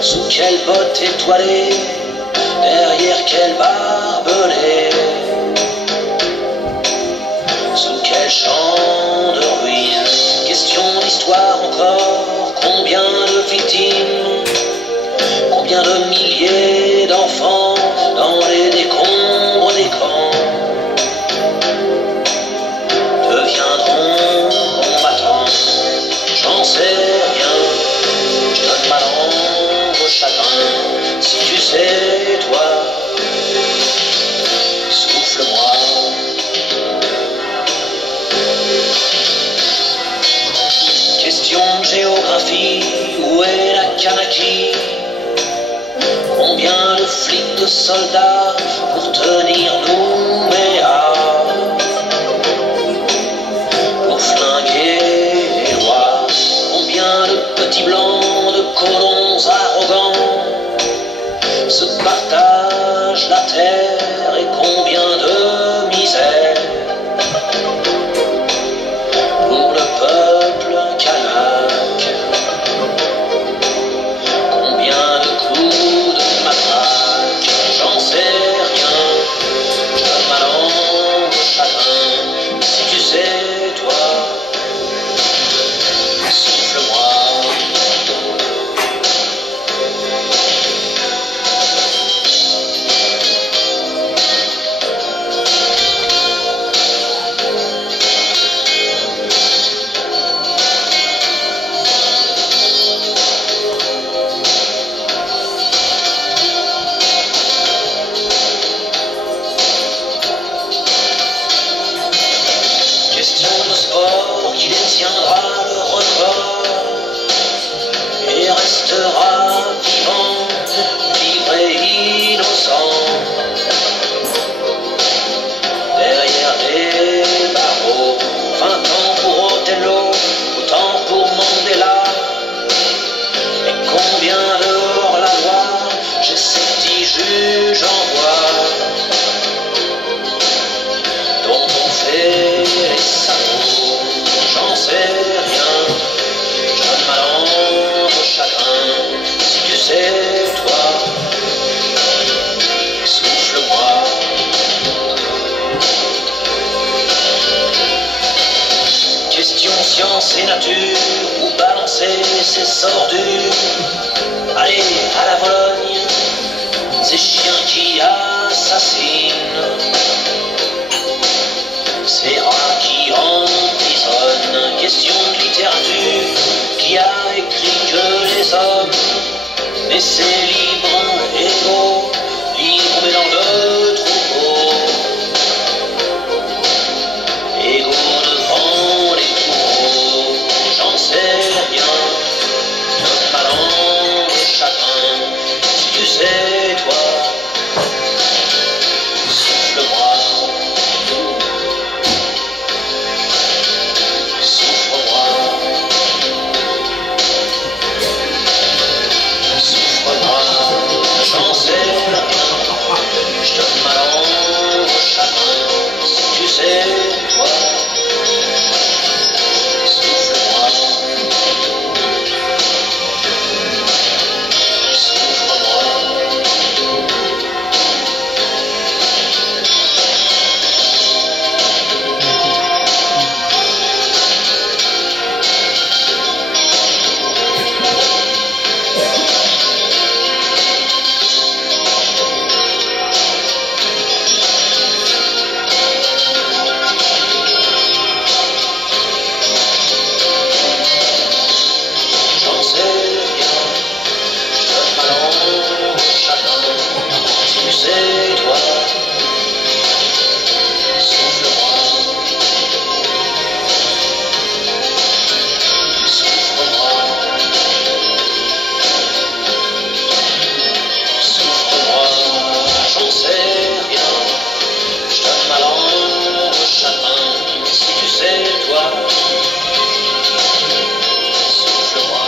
Sous quelle botte étoilée? Derrière quel barbelé? Sous quel champ de ruines? Question d'histoire encore. Combien de victimes? Combien de milliers d'enfants dans les décombres des camps deviendront combattants? J'en sais rien, je donne ma langue au chagrin. Si tu sais, toi, souffle-moi. Question de géographie, où est la Kanaki? Combien de flics, de soldats pour tenir Nouméa? Pour flinguer petits blancs de colons arrogants se partagent la terre et combien de misère pour le peuple kanak. Combien de coups de matraque, j'en sais rien. Je donne ma langue au chagrin. Si tu sais, toi, souffle-moi. Question de sport, qui détiendra le record et restera vivant, libre et innocent. Derrière des barreaux, 20 ans pour Othello, autant pour Mandela. Et combien de hors-la-loi, j'ai ces petits juges en voix, dont on fait les salauds, j'en sais rien. Je donne ma langue au chagrin. Si tu sais, toi, souffle-moi. Question science et nature, où balancer ces ordures. Allez, à la Vologne, ces chiens qui assassinent, ces rats qui emprisonnent. Question de littérature, qui a écrit que les hommes naissaient libres, égaux, libres mais dans le troupeau, égaux devant les bourreaux. J'en sais rien, donne ma langue au chagrin. Si tu sais, toi, souffle-moi. Souffre-moi, souffre-moi, j'en sais rien. Je donne ma langue au chagrin. Si tu sais, toi, souffle-moi, souffre-moi. J'en sais rien, je donne ma langue au chagrin. Si tu sais, toi, souffle-moi, souffre-moi, souffre-moi. J'en sais rien, je donne ma langue au chagrin. Si tu sais, toi, souffle-moi.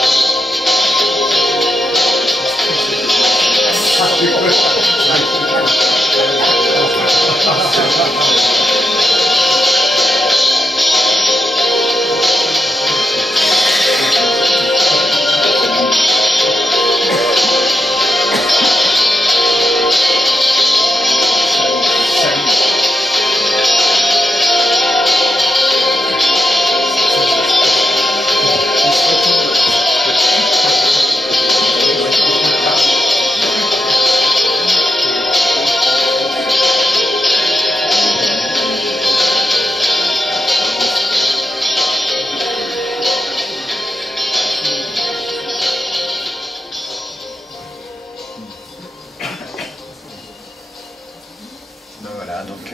Ben voilà, donc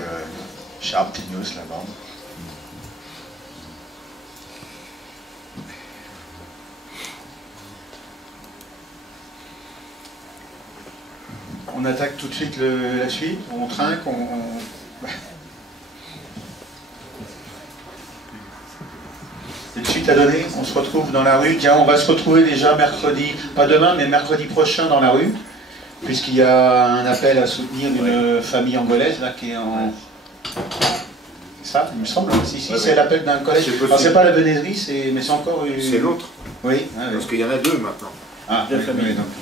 Sharp News, la bande. On attaque tout de suite la suite, on trinque, C'est le suite suite à donner. On se retrouve dans la rue. Tiens, on va se retrouver déjà mercredi, pas demain, mais mercredi prochain dans la rue, puisqu'il y a un appel à soutenir une famille angolaise là, qui est en... Ça, il me semble. Si, c'est l'appel d'un collège. Alors, c'est pas la Benaiserie, mais c'est encore... C'est l'autre. Oui. Parce qu'il y en a deux maintenant. Ah, oui, donc,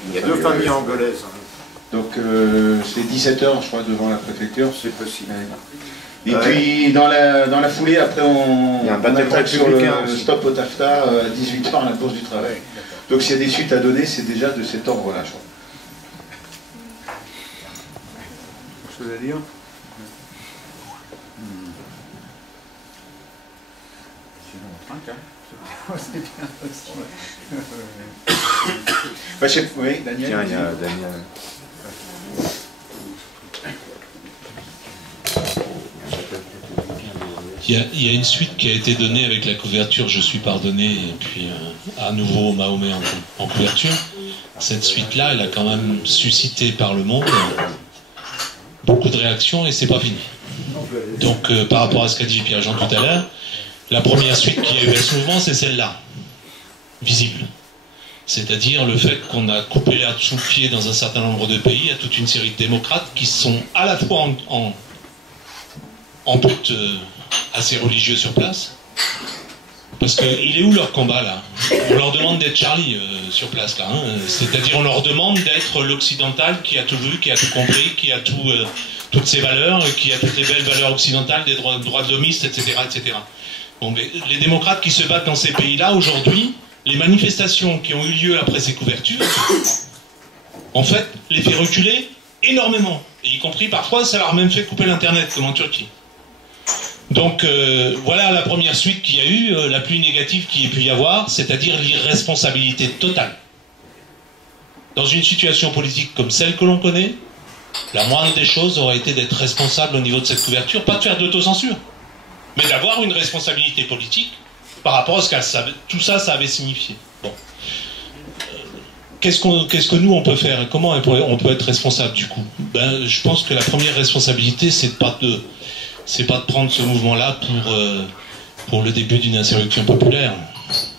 il y a deux familles angolaises. Donc, c'est 17h, je crois, devant la préfecture. C'est possible. Et puis, dans la foulée, après, on attaque sur le stop au TAFTA à 18h à la Bourse du Travail. Donc, s'il y a des suites à donner, c'est déjà de cet ordre-là, je crois. Quelque chose à dire? C'est bien aussi. Oui, Daniel. Tiens, il y a Daniel. Il y a une suite qui a été donnée avec la couverture Je suis pardonné et puis à nouveau Mahomet en couverture. Cette suite-là, elle a quand même suscité par le monde beaucoup de réactions et c'est pas fini. Donc par rapport à ce qu'a dit Pierre-Jean tout à l'heure, la première suite qu'il y a eu à ce mouvement, c'est celle-là, visible. C'est-à-dire le fait qu'on a coupé l'herbe sous le pied dans un certain nombre de pays à toute une série de démocrates qui sont à la fois en but assez religieux sur place. Parce qu'il est où leur combat là? On leur demande d'être Charlie sur place là. Hein. C'est-à-dire on leur demande d'être l'occidental qui a tout vu, qui a tout compris, qui a toutes ses valeurs, qui a toutes les belles valeurs occidentales, des droits de l'homiste, etc., etc. Bon, mais les démocrates qui se battent dans ces pays-là, aujourd'hui, les manifestations qui ont eu lieu après ces couvertures, en fait, les fait reculer énormément. Et y compris, parfois, ça leur a même fait couper l'Internet, comme en Turquie. Donc, voilà la première suite qu'il y a eu, la plus négative qu'il y ait pu y avoir, c'est-à-dire l'irresponsabilité totale. Dans une situation politique comme celle que l'on connaît, la moindre des choses aurait été d'être responsable au niveau de cette couverture, pas de faire d'autocensure, mais d'avoir une responsabilité politique par rapport à ce que tout ça avait signifié. Bon. Qu'est-ce que nous on peut faire? Comment on peut être responsable du coup? Ben, je pense que la première responsabilité, c'est pas de prendre ce mouvement-là pour le début d'une insurrection populaire.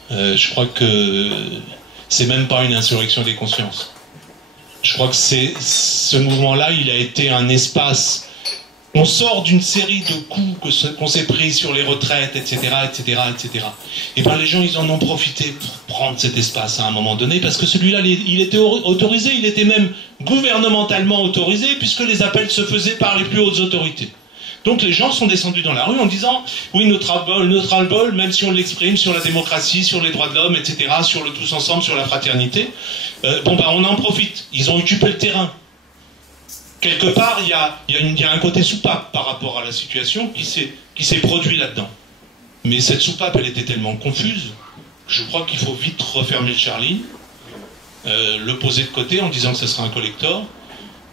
Je crois que c'est même pas une insurrection des consciences. Je crois que ce mouvement-là, il a été un espace. On sort d'une série de coups qu'on s'est pris sur les retraites, etc., etc., etc. Et bien les gens, ils en ont profité pour prendre cet espace à un moment donné, parce que celui-là, il était autorisé, il était même gouvernementalement autorisé, puisque les appels se faisaient par les plus hautes autorités. Donc les gens sont descendus dans la rue en disant « Oui, notre ras-le-bol, même si on l'exprime sur la démocratie, sur les droits de l'homme, etc., sur le tous ensemble, sur la fraternité, on en profite. Ils ont occupé le terrain. » Quelque part, il y a un côté soupape par rapport à la situation qui s'est produit là-dedans. Mais cette soupape, elle était tellement confuse, que je crois qu'il faut vite refermer le Charlie, le poser de côté en disant que ce sera un collector,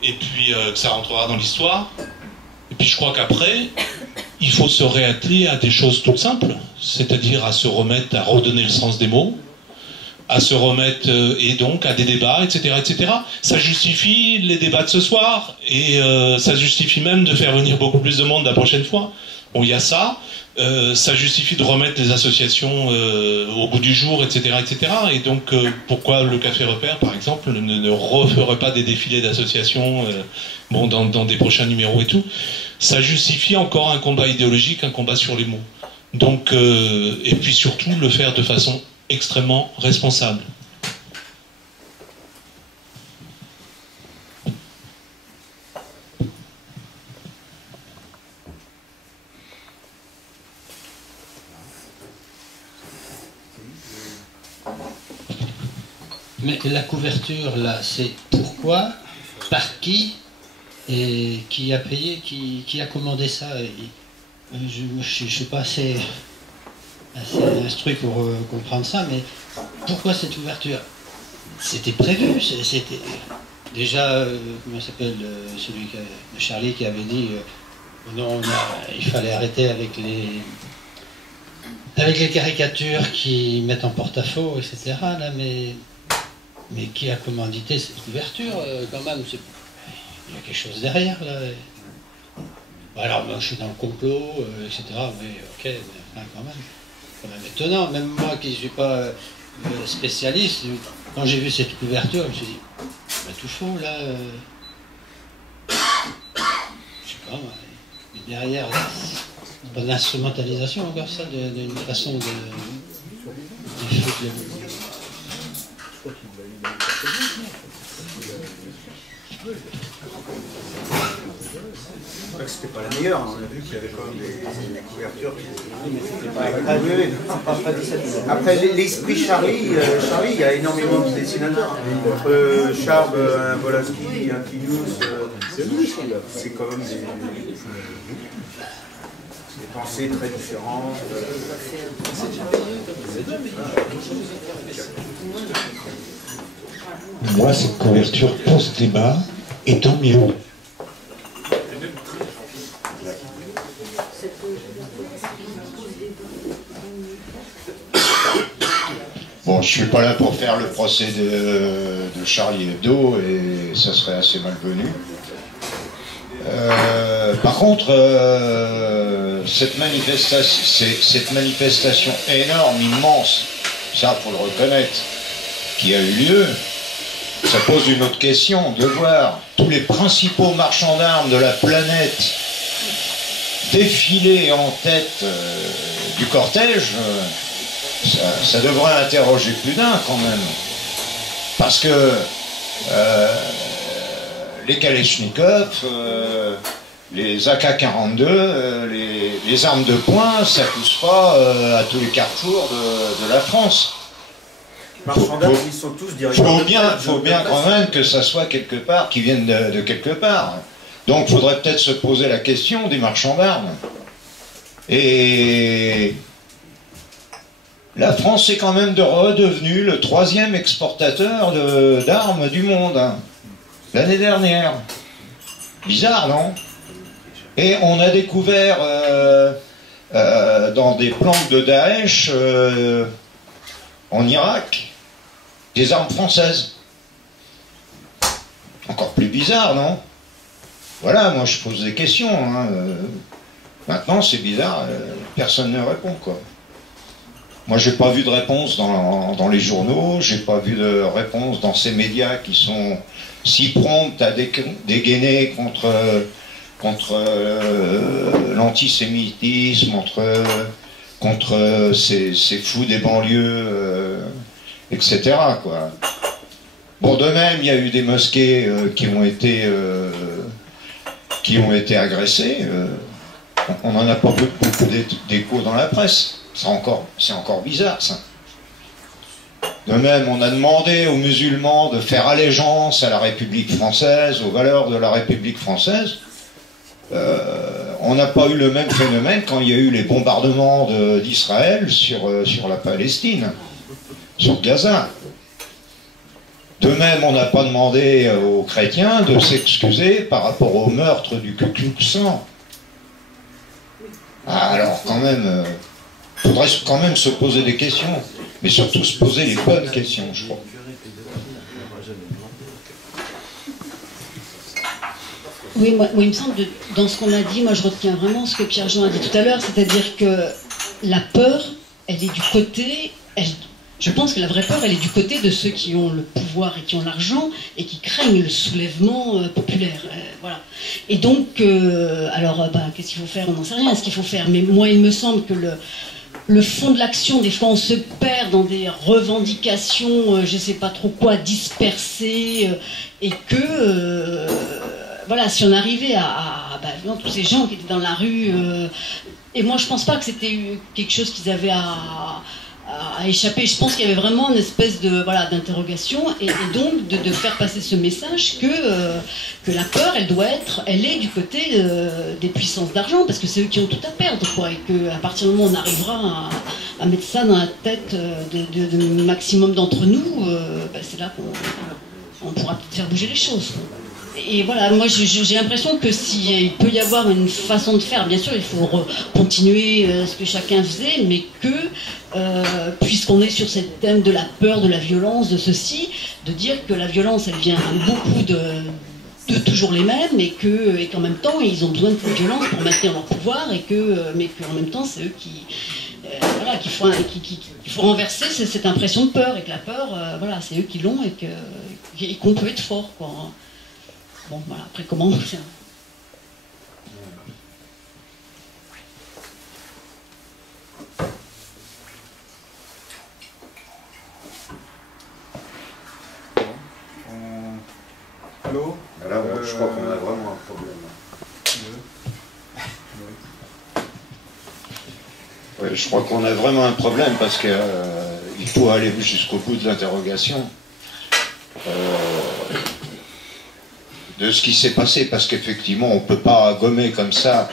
et puis que ça rentrera dans l'histoire. Et puis je crois qu'après, il faut se réatteler à des choses toutes simples, c'est-à-dire à se remettre à redonner le sens des mots, à se remettre et donc à des débats, etc., etc. Ça justifie les débats de ce soir et ça justifie même de faire venir beaucoup plus de monde la prochaine fois. Bon, il y a ça. Ça justifie de remettre les associations au goût du jour, etc., etc. Et donc, pourquoi le Café Repère, par exemple, ne referait pas des défilés d'associations dans des prochains numéros et tout? Ça justifie encore un combat idéologique, un combat sur les mots. Donc, et puis surtout, le faire de façon extrêmement responsable. Mais la couverture, là, c'est pourquoi, par qui, et qui a payé, qui a commandé ça? Je ne suis pas assez instruit pour comprendre ça, mais pourquoi cette ouverture? C'était prévu, c'était déjà, comment s'appelle, celui de Charlie qui avait dit non, il fallait arrêter avec les caricatures qui mettent en porte-à-faux, etc. Là, mais qui a commandité cette ouverture quand même? Il y a quelque chose derrière là. Alors moi je suis dans le complot, etc. Mais ok, mais enfin, quand même. quand même étonnant. Même moi qui ne suis pas spécialiste, quand j'ai vu cette couverture, je me suis dit, bah, tout faux là. Je sais pas, mais derrière, c'est pas de l'instrumentalisation encore ça, d'une façon de. C'était pas la meilleure, on a vu qu'il y avait quand même des couvertures qui Après l'esprit Charlie, il y a énormément de dessinateurs. Entre Charb, un Volaski, un Pinus, c'est quand même des pensées très différentes. Moi, cette couverture post-débat est tant mieux. Bon, je suis pas là pour faire le procès de Charlie Hebdo et ça serait assez malvenu. Par contre, cette manifestation énorme, immense, ça faut le reconnaître, qui a eu lieu, ça pose une autre question, de voir tous les principaux marchands d'armes de la planète défiler en tête du cortège. Ça devrait interroger plus d'un quand même. Parce que les Kalachnikov, les AK-42, les armes de poing, ça pousse pas à tous les carrefours de la France. Ils sont tous faut bien quand même que ça soit quelque part, qui vienne de quelque part. Donc il faudrait peut-être se poser la question des marchands d'armes. Et la France est quand même redevenue le 3e exportateur d'armes du monde, hein, l'année dernière. Bizarre, non? Et on a découvert dans des planques de Daesh en Irak des armes françaises. Encore plus bizarre, non? Voilà, moi je pose des questions. Hein. Maintenant, c'est bizarre, personne ne répond, quoi. Moi, j'ai pas vu de réponse dans les journaux, j'ai pas vu de réponse dans ces médias qui sont si prompts à dégainer contre l'antisémitisme, contre ces fous des banlieues, etc., quoi. Bon, de même, il y a eu des mosquées qui ont été agressées. On n'en a pas beaucoup d'écho dans la presse. C'est encore bizarre, ça. De même, on a demandé aux musulmans de faire allégeance à la République française, aux valeurs de la République française. On n'a pas eu le même phénomène quand il y a eu les bombardements d'Israël sur la Palestine, sur Gaza. De même, on n'a pas demandé aux chrétiens de s'excuser par rapport au meurtre du Ku Klux Klan. Alors, quand même... faudrait quand même se poser des questions, mais surtout se poser les bonnes questions, je crois. Oui, moi, il me semble, dans ce qu'on a dit, moi je retiens vraiment ce que Pierre-Jean a dit tout à l'heure, c'est-à-dire que la peur, elle est du côté... je pense que la vraie peur, elle est du côté de ceux qui ont le pouvoir et qui ont l'argent et qui craignent le soulèvement populaire. Voilà. Et donc, qu'est-ce qu'il faut faire? On n'en sait rien, ce qu'il faut faire. Mais moi, il me semble que le fond de l'action, des fois, on se perd dans des revendications, je ne sais pas trop quoi, dispersées, et que, voilà, si on arrivait à tous ces gens qui étaient dans la rue, et moi, je ne pense pas que c'était quelque chose qu'ils avaient à échapper. Je pense qu'il y avait vraiment une espèce de d'interrogation et donc de faire passer ce message que la peur, elle est du côté des puissances d'argent, parce que c'est eux qui ont tout à perdre, quoi, et qu'à partir du moment où on arrivera à mettre ça dans la tête de maximum d'entre nous, c'est là qu'on pourra faire bouger les choses, quoi. Et voilà, moi j'ai l'impression que s'il peut y avoir une façon de faire, bien sûr il faut continuer ce que chacun faisait, mais que, puisqu'on est sur ce thème de la peur, de la violence, de ceci, de dire que la violence elle vient beaucoup de toujours les mêmes, et qu'en même temps ils ont besoin de cette violence pour maintenir leur pouvoir, mais qu'en même temps c'est eux voilà, qu'il faut renverser cette impression de peur, et que la peur, voilà, c'est eux qui l'ont, et qu'on peut être fort, quoi. Bon, voilà, après comment... Allô? Là, je crois qu'on a vraiment un problème. Oui, je crois qu'on a vraiment un problème parce qu'il faut aller jusqu'au bout de l'interrogation de ce qui s'est passé, parce qu'effectivement, on ne peut pas gommer comme ça,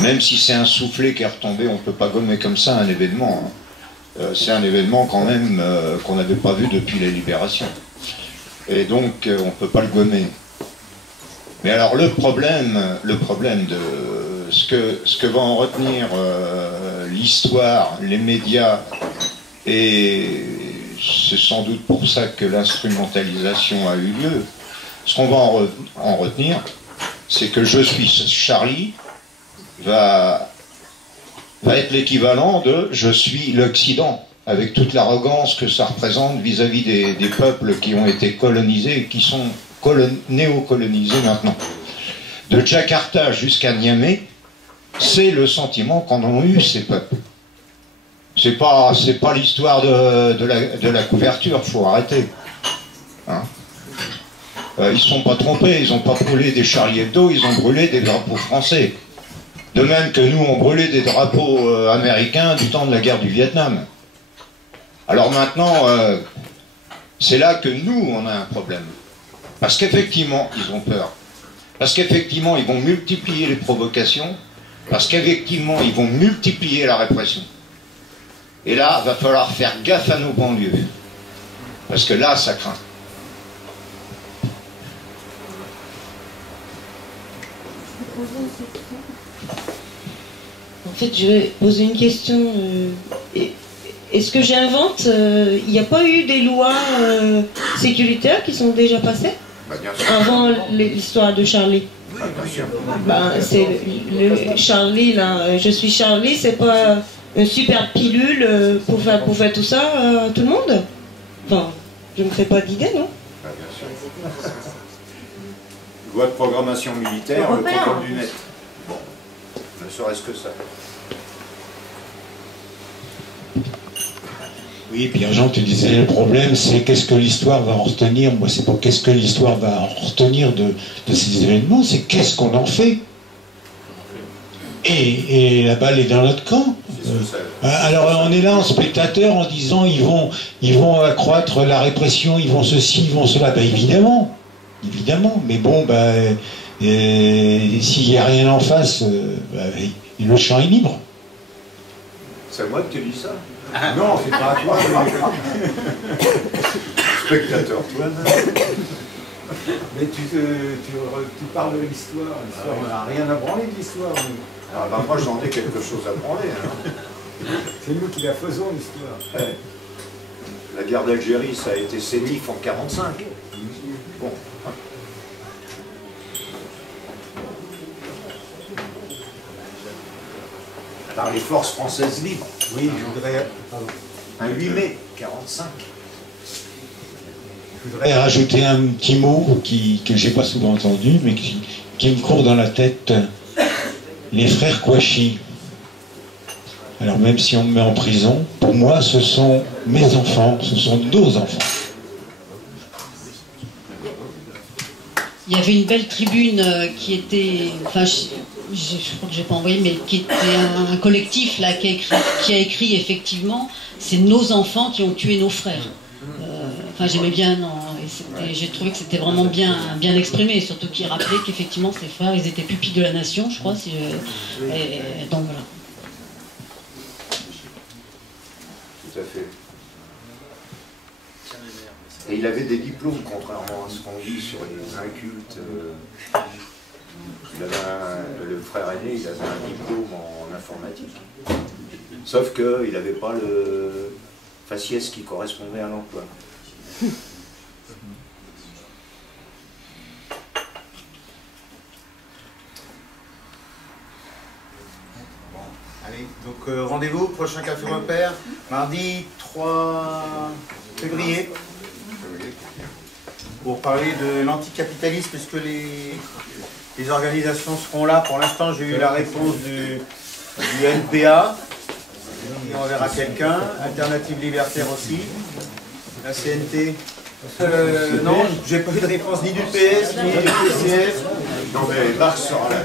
même si c'est un soufflet qui est retombé, on ne peut pas gommer comme ça un événement. C'est un événement quand même qu'on n'avait pas vu depuis la libération. Et donc, on ne peut pas le gommer. Mais alors, le problème de ce que va en retenir l'histoire, les médias, et c'est sans doute pour ça que l'instrumentalisation a eu lieu, ce qu'on va en retenir, c'est que Je suis Charlie va être l'équivalent de Je suis l'Occident, avec toute l'arrogance que ça représente vis-à-vis des peuples qui ont été colonisés et qui sont néo-colonisés maintenant. De Jakarta jusqu'à Niamey, c'est le sentiment qu'en ont eu ces peuples. C'est pas l'histoire de la couverture, faut arrêter. Hein, ils ne sont pas trompés, ils n'ont pas brûlé des Charlie Hebdo, ils ont brûlé des drapeaux français. De même que nous, on brûlait des drapeaux américains du temps de la guerre du Vietnam. Alors maintenant, c'est là que nous, on a un problème. Parce qu'effectivement, ils ont peur. Parce qu'effectivement, ils vont multiplier les provocations. Parce qu'effectivement, ils vont multiplier la répression. Et là, il va falloir faire gaffe à nos banlieues. Parce que là, ça craint. En fait, je vais poser une question. Est-ce que j'invente? Il n'y a pas eu des lois sécuritaires qui sont déjà passées avant l'histoire de Charlie? Ben, c'est le Charlie, là. Je suis Charlie, c'est pas une super pilule pour faire tout ça à tout le monde? Enfin, je me fais pas d'idée, non? Loi de programmation militaire, le contrôle du net. Bon, ne serait-ce que ça. Oui, Pierre-Jean, tu disais le problème, c'est qu'est-ce que l'histoire va en retenir. Moi, c'est pas qu'est-ce que l'histoire va en retenir de ces événements, c'est qu'est-ce qu'on en fait. Et la balle est dans notre camp. Alors, on est là en spectateur en disant ils vont accroître la répression, ils vont ceci, ils vont cela. Ben, évidemment, mais bon, s'il n'y a rien en face, le champ est libre. C'est moi que tu dis ça? Non, c'est pas à toi. Spectateur, toi. Mais tu parles de l'histoire. L'histoire, on n'a rien à branler de l'histoire. Ah ben moi j'en ai quelque chose à branler. Hein. C'est nous qui la faisons, l'histoire. Ouais. La guerre d'Algérie, ça a été sénif en 1945. Bon. Par les forces françaises libres. Oui, je voudrais... Un 8 mai 1945. Je voudrais rajouter un petit mot que j'ai pas souvent entendu, mais qui me court dans la tête. Les frères Kouachi. Alors même si on me met en prison, pour moi ce sont mes enfants, ce sont nos enfants. Il y avait une belle tribune qui était, enfin je crois que j'ai pas envoyé, mais qui était un collectif là qui a écrit effectivement, c'est nos enfants qui ont tué nos frères. Enfin j'aimais bien, j'ai trouvé que c'était vraiment bien exprimé, surtout qu'il rappelait qu'effectivement ces frères, ils étaient pupilles de la nation, je crois. Donc voilà. Tout à fait. Et il avait des diplômes, contrairement à ce qu'on dit sur les incultes. Le frère aîné, il avait un diplôme en informatique. Sauf qu'il n'avait pas le faciès qui correspondait à l'emploi. Allez. Donc rendez-vous, prochain café repère, mardi 3 février, pour parler de l'anticapitalisme. Est-ce que les organisations seront là? Pour l'instant, j'ai eu la réponse du NPA, qui enverra quelqu'un, Alternative Libertaire aussi, la CNT. Non, j'ai pas eu de réponse ni du PS, ni du PCF. Non mais Marc sera là.